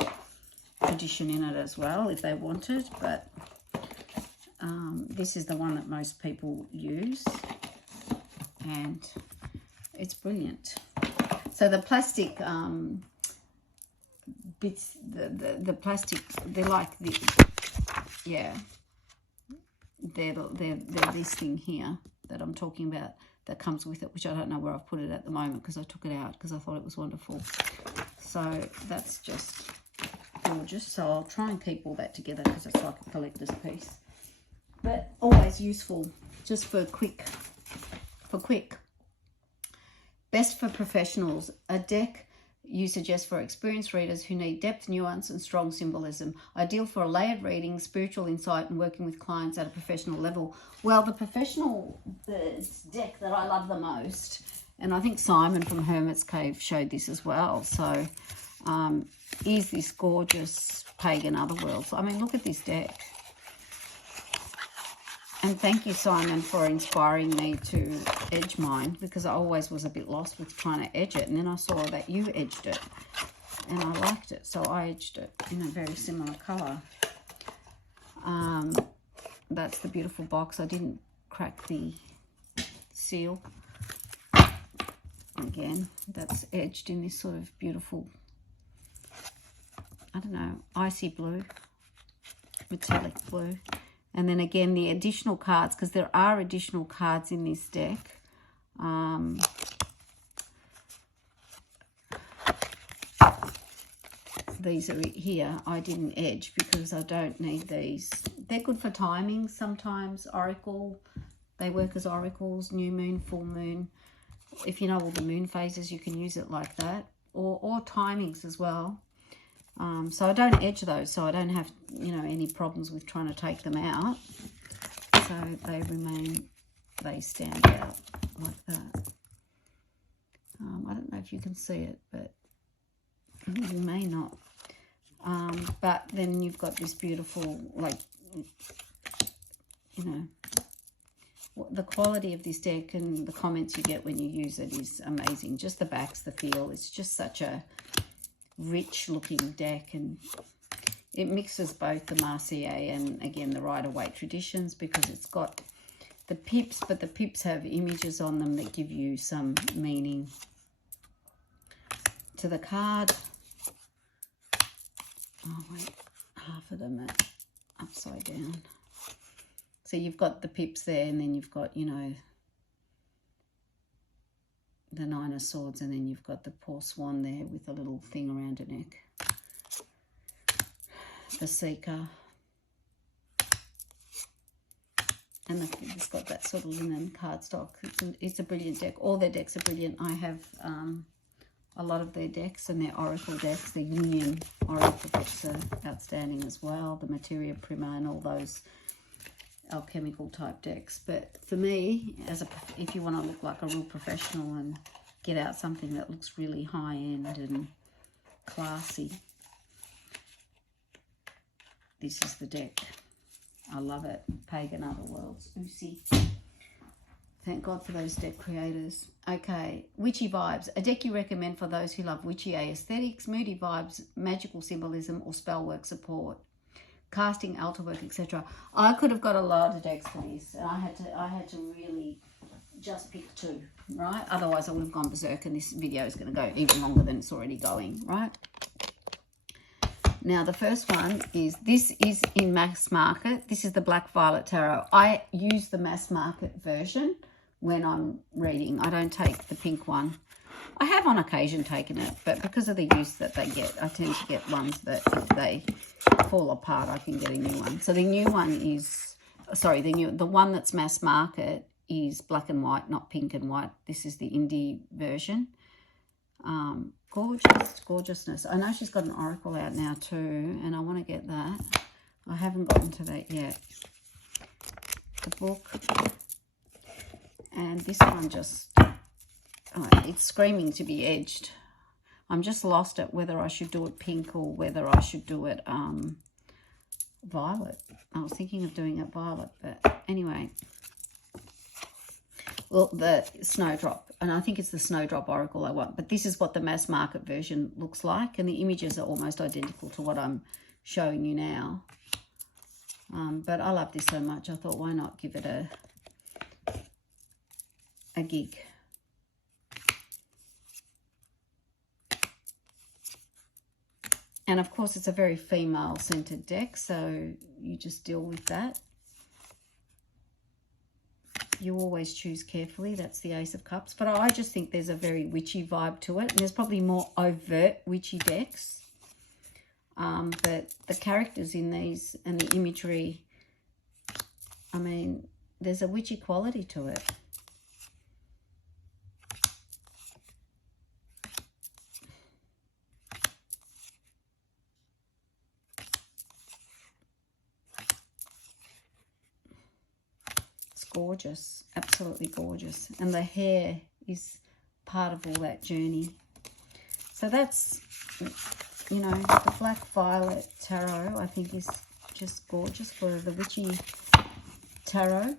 edition in it as well if they wanted. But this is the one that most people use, and it's brilliant. So the plastic bits, the plastic, they're like the, yeah, they're this thing here that I'm talking about that comes with it, which I don't know where I've put it at the moment because I took it out because I thought it was wonderful. So that's just gorgeous. So I'll try and keep all that together because it's like a collector's piece, but always useful just for quick. Best for professionals, a deck you suggest for experienced readers who need depth, nuance, and strong symbolism. Ideal for a layered reading, spiritual insight, and working with clients at a professional level. Well, the deck that I love the most, and I think Simon from Hermit's Cave showed this as well, so is this gorgeous Pagan Otherworlds. I mean, look at this deck. And thank you, Simon, for inspiring me to edge mine, because I always was a bit lost with trying to edge it. And then I saw that you edged it, and I liked it. So I edged it in a very similar colour. That's the beautiful box. I didn't crack the seal. Again, that's edged in this sort of beautiful, I don't know, icy blue, metallic blue. And then again, the additional cards, because there are additional cards in this deck. These are here. I didn't edge because I don't need these. They're good for timing sometimes. Oracle, they work as oracles, new moon, full moon. If you know all the moon phases, you can use it like that. Or timings as well. So I don't edge those, so I don't have, you know, any problems with trying to take them out. So they remain, they stand out like that. I don't know if you can see it, but you may not. But then you've got this beautiful, like, you know, the quality of this deck and the comments you get when you use it is amazing. Just the backs, the feel, it's just such a rich looking deck, and it mixes both the Marcier and again the Rider-Waite traditions, because it's got the pips, but the pips have images on them that give you some meaning to the card. Oh wait, half of them are upside down. So you've got the pips there, and then you've got, you know, the Nine of Swords, and then you've got the poor swan there with a little thing around her neck. The Seeker. And it's got that sort of linen cardstock. It's a brilliant deck. All their decks are brilliant. I have a lot of their decks, and their Oracle decks, the Union Oracle decks are outstanding as well. The Materia Prima and all those alchemical type decks. But for me, if you want to look like a real professional and get out something that looks really high end and classy, this is the deck. I love it. Pagan Otherworlds. Oopsie. Thank God for those deck creators. Okay, Witchy Vibes. A deck you recommend for those who love witchy aesthetics, moody vibes, magical symbolism, or spellwork support. Casting, altar work, etc. I could have got a lot of decks for this, and I had to really just pick 2, right? Otherwise I would have gone berserk and this video is going to go even longer than it's already going, right? Now the first one is, this is in mass market. This is the Black Violet Tarot. I use the mass market version when I'm reading. I don't take the pink one. I have on occasion taken it, but because of the use that they get, I tend to get ones that if they fall apart, I can get a new one. So the new one is, sorry, the one that's mass market is black and white, not pink and white. This is the indie version. Gorgeousness. I know she's got an oracle out now too, and I want to get that. I haven't gotten to that yet. The book. And this one just, it's screaming to be edged. I'm just lost at whether I should do it pink or whether I should do it violet. I was thinking of doing it violet, but anyway. Well, the Snowdrop, and I think it's the Snowdrop Oracle I want, but this is what the mass market version looks like, and the images are almost identical to what I'm showing you now. But I love this so much, I thought, why not give it a gig. And of course, it's a very female-centered deck, so you just deal with that. You always choose carefully. That's the Ace of Cups. But I just think there's a very witchy vibe to it. And there's probably more overt witchy decks. But the characters in these and the imagery, I mean, there's a witchy quality to it. Gorgeous, absolutely gorgeous, and the hair is part of all that journey. So that's, you know, the Black Violet Tarot I think is just gorgeous for the Witchy Tarot.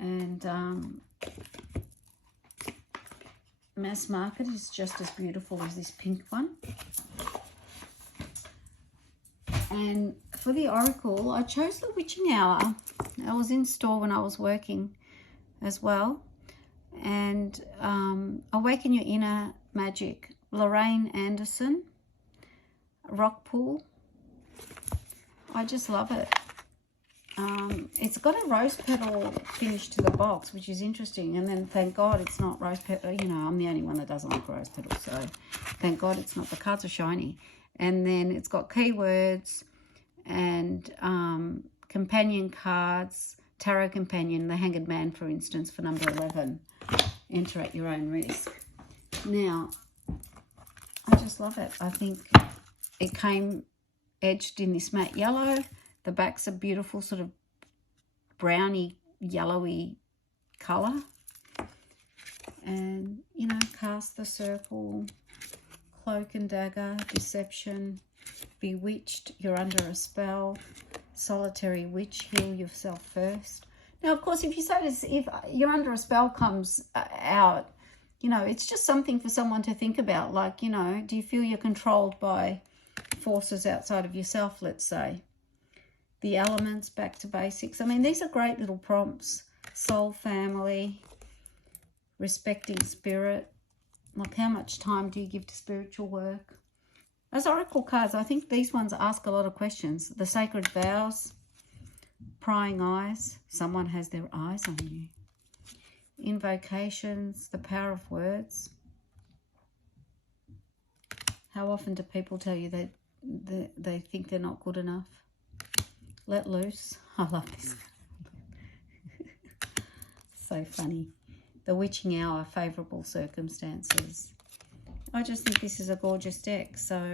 And mass market is just as beautiful as this pink one. And for the oracle, I chose the Witching Hour. I was in store when I was working as well. And Awaken Your Inner Magic, Lorraine Anderson, Rock Pool. I just love it. It's got a rose petal finish to the box, which is interesting. And then thank God it's not rose petal. You know, I'm the only one that doesn't like rose petals. So thank God it's not. The cards are shiny. And then it's got keywords and companion cards, tarot companion, the Hanged Man, for instance, for number 11. Enter at your own risk. Now, I just love it. I think it came edged in this matte yellow. The back's a beautiful sort of browny, yellowy colour. And, you know, cast the circle, cloak and dagger, deception, bewitched, you're under a spell, solitary witch, heal yourself first. Now, of course, if you say this, if you're under a spell comes out, you know, it's just something for someone to think about. Like, you know, do you feel you're controlled by forces outside of yourself, let's say? The elements, back to basics. I mean, these are great little prompts. Soul, family, respecting spirit. Like, how much time do you give to spiritual work? As oracle cards, I think these ones ask a lot of questions. The sacred vows, prying eyes. Someone has their eyes on you. Invocations, the power of words. How often do people tell you that they think they're not good enough? Let loose. I love this. So funny. The Witching Hour, favourable circumstances. I just think this is a gorgeous deck. So,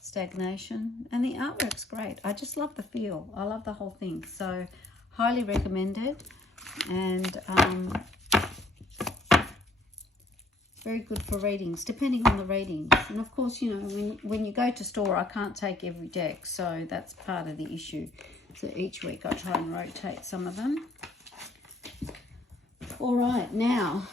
stagnation. And the artwork's great. I just love the feel. I love the whole thing. So, highly recommended. And very good for readings, depending on the readings. And of course, you know, when you go to store, I can't take every deck. So, that's part of the issue. So, each week I try and rotate some of them. All right, now,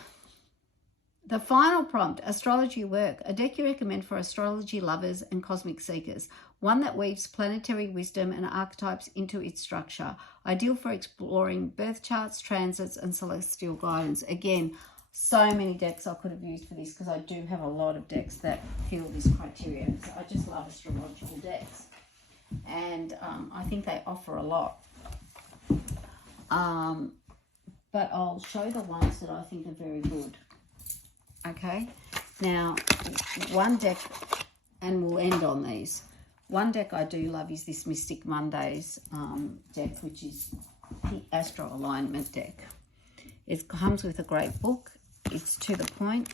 The final prompt, astrology work. A deck you recommend for astrology lovers and cosmic seekers. One that weaves planetary wisdom and archetypes into its structure. Ideal for exploring birth charts, transits, and celestial guidance. Again, so many decks I could have used for this because I do have a lot of decks that fill this criteria. So I just love astrological decks. And I think they offer a lot. But I'll show the ones that I think are very good. Okay, now one deck, and we'll end on these. One deck I do love is this Mystic Mondays deck, which is the Astro Alignment deck. It comes with a great book. It's to the point,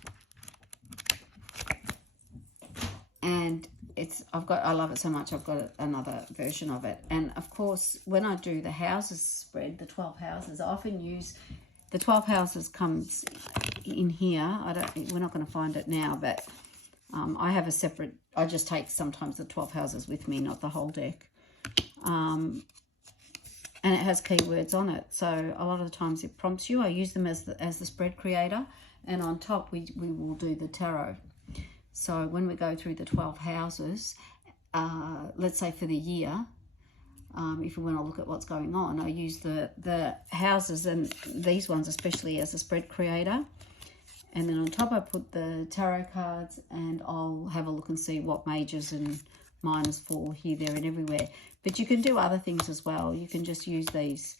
and I love it so much. I've got another version of it, and of course, when I do the houses spread, the 12 houses, I often use the 12 houses comes in here. We're not going to find it now, but I have a separate. I just take sometimes the 12 houses with me, not the whole deck. And it has keywords on it, so a lot of the times it prompts you. I use them as the spread creator, and on top we will do the tarot. So when we go through the 12 houses, let's say for the year, if we want to look at what's going on, I use the houses and these ones especially as a spread creator. And then on top I put the tarot cards, and I'll have a look and see what majors and minors fall here, there and everywhere. But you can do other things as well. You can just use these.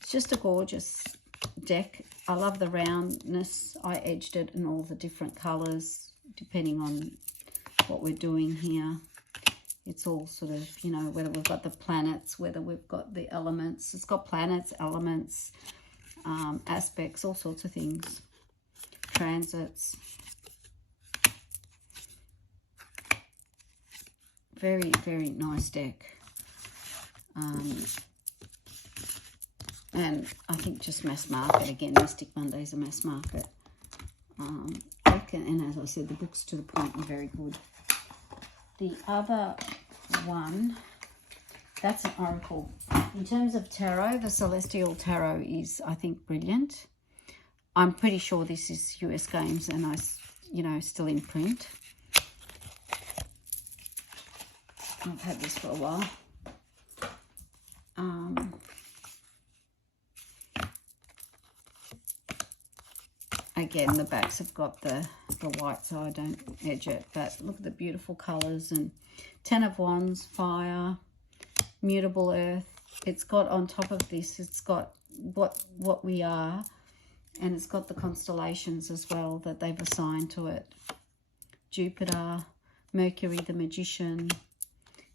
It's just a gorgeous deck. I love the roundness. I edged it in all the different colours depending on what we're doing here. It's all sort of, you know, whether we've got the planets, whether we've got the elements. It's got planets, elements, aspects, all sorts of things. Transits. Very, very nice deck. And I think just mass market. Again, Mystic Monday's a mass market deck. And as I said, the book's to the point and very good. The other one, that's an oracle. In terms of tarot, the Celestial Tarot is, I think, brilliant. I'm pretty sure this is US Games and still in print. I've had this for a while. Again, the backs have got the white, so I don't edge it. But look at the beautiful colours. And 10 of Wands, fire, mutable earth. It's got on top of this, it's got what we are. And it's got the constellations as well that they've assigned to it. Jupiter, Mercury, the Magician,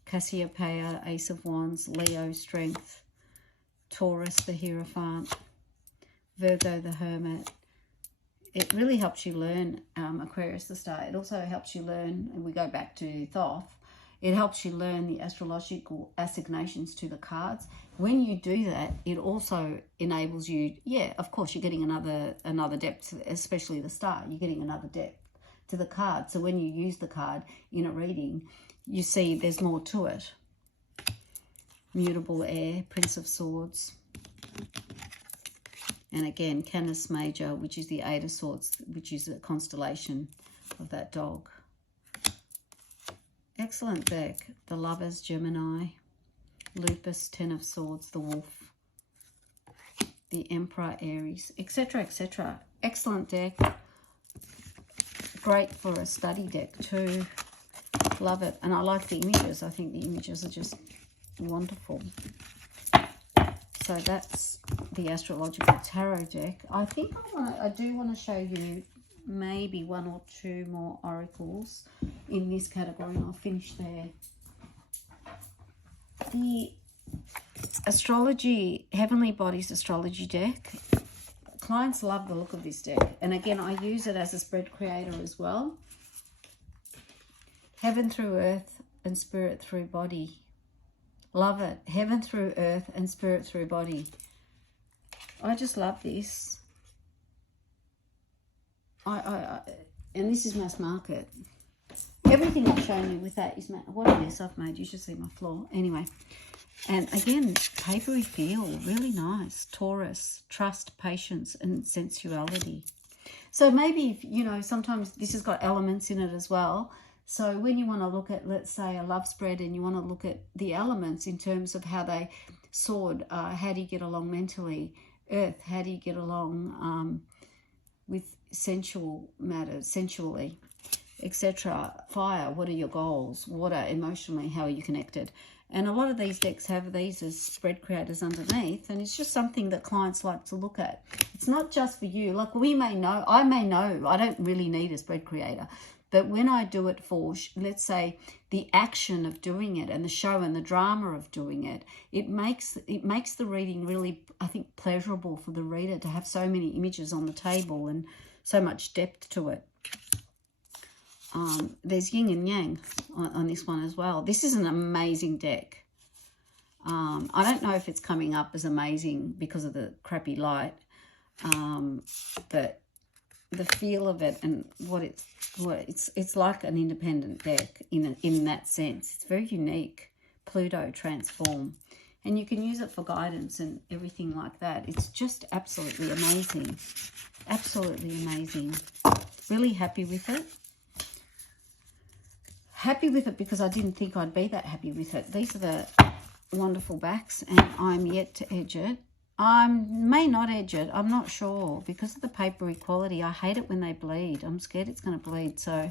Cassiopeia, Ace of Wands, Leo, Strength, Taurus, the Hierophant, Virgo, the Hermit. It really helps you learn, Aquarius, the Star. It also helps you learn, and we go back to Thoth, it helps you learn the astrological assignations to the cards. When you do that, it also enables you, yeah, of course, you're getting another depth, especially the Star. You're getting another depth to the card. So when you use the card in a reading, you see there's more to it. Mutable air, Prince of Swords. And again, Canis Major, which is the Eight of Swords, which is a constellation of that dog. Excellent deck. The Lovers, Gemini. Lupus, Ten of Swords, the Wolf. The Emperor, Aries, etc., etc. Excellent deck. Great for a study deck too. Love it. And I like the images. I think the images are just wonderful. So that's the Astrological Tarot deck. I think I do want to show you maybe one or two more oracles in this category, and I'll finish there. The Astrology, Heavenly Bodies Astrology deck. Clients love the look of this deck. And again, I use it as a spread creator as well. Heaven through earth and spirit through body. Love it. Heaven through earth and spirit through body. I just love this. And this is mass market. Everything I've shown you with that is what a mess I've made. You should see my floor. Anyway. And again, papery feel. Really nice. Taurus. Trust, patience and sensuality. So maybe, if, you know, sometimes this has got elements in it as well. So when you want to look at, let's say, a love spread, and you want to look at the elements in terms of how they sword, how do you get along mentally? Earth, how do you get along with sensual matters, sensually, etc. Fire, what are your goals? Water, emotionally, how are you connected? And a lot of these decks have these as spread creators underneath, and it's just something that clients like to look at. It's not just for you. Like, we may know, I don't really need a spread creator, but when I do it for, let's say, the action of doing it and the show and the drama of doing it, it makes the reading really, I think, pleasurable for the reader to have so many images on the table and so much depth to it. There's yin and yang on this one as well. This is an amazing deck. I don't know if it's coming up as amazing because of the crappy light, but the feel of it and it's like an independent deck in that sense. It's very unique. Pluto transform, and you can use it for guidance and everything like that. It's just absolutely amazing. Absolutely amazing. Really happy with it. Happy with it because I didn't think I'd be that happy with it. These are the wonderful backs, and I'm yet to edge it. I may not edge it. I'm not sure because of the papery quality. I hate it when they bleed. I'm scared it's going to bleed. So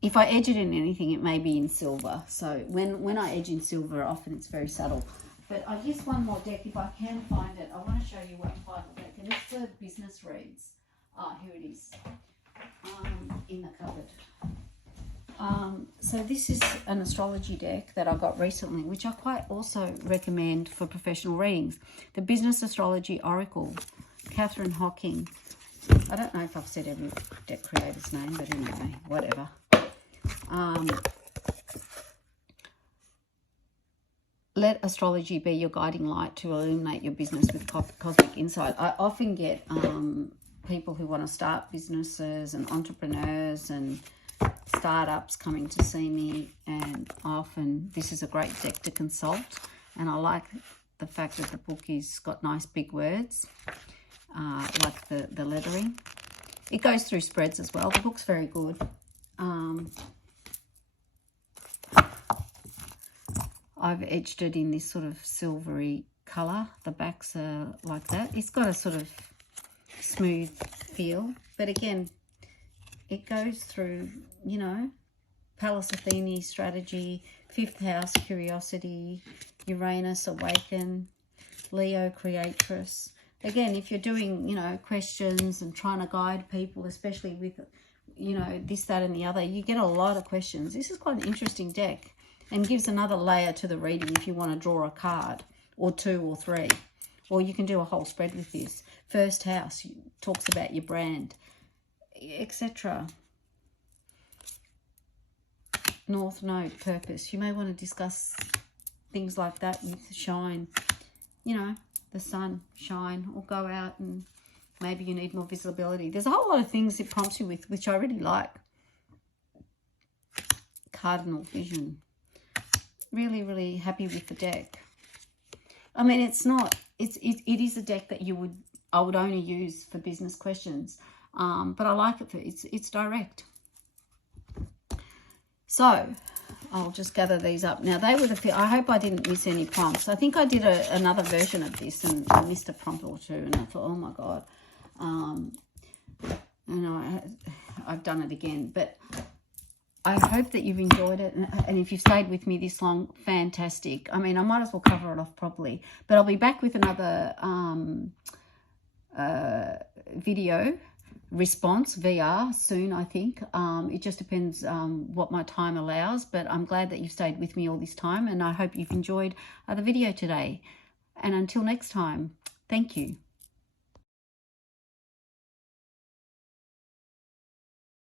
if I edge it in anything, it may be in silver. So when I edge in silver, often it's very subtle. But I guess one more deck, if I can find it. I want to show you one final deck, and it's for business reads. Here it is. In the cupboard. So this is an astrology deck that I got recently, which I quite also recommend for professional readings. The Business Astrology Oracle, Catherine Hocking. I don't know if I've said every deck creator's name, but anyway, whatever. Let astrology be your guiding light to illuminate your business with cosmic insight. I often get people who want to start businesses and entrepreneurs and startups coming to see me, and often this is a great deck to consult. And I like the fact that the book is got nice big words, like the lettering. It goes through spreads as well. The book's very good. I've edged it in this sort of silvery colour. The backs are like that. It's got a sort of smooth feel, but again, it goes through, you know, Pallas Athene, strategy, 5th house, curiosity, Uranus, awaken, Leo, creatress. Again, if you're doing, you know, questions and trying to guide people, especially with, you know, this, that and the other, you get a lot of questions. This is quite an interesting deck and gives another layer to the reading if you want to draw a card or 2 or 3. Or you can do a whole spread with this. 1st house talks about your brand, etc. North node, purpose. You may want to discuss things like that with shine. You know, the sun, shine, or go out and maybe you need more visibility. There's a whole lot of things it prompts you with, which I really like. Cardinal vision. Really, really happy with the deck. I mean, it's not, it is a deck that I would only use for business questions. But I like it for, it's direct. So I'll just gather these up. Now they were I hope I didn't miss any prompts. I think I did another version of this and I missed a prompt or 2, and I thought, oh my God. And I've done it again, but I hope that you've enjoyed it, and if you've stayed with me this long, fantastic. I mean, I might as well cover it off properly, but I'll be back with another video response VR soon, I think. It just depends what my time allows, but I'm glad that you've stayed with me all this time, and I hope you've enjoyed the video today. And until next time, thank you.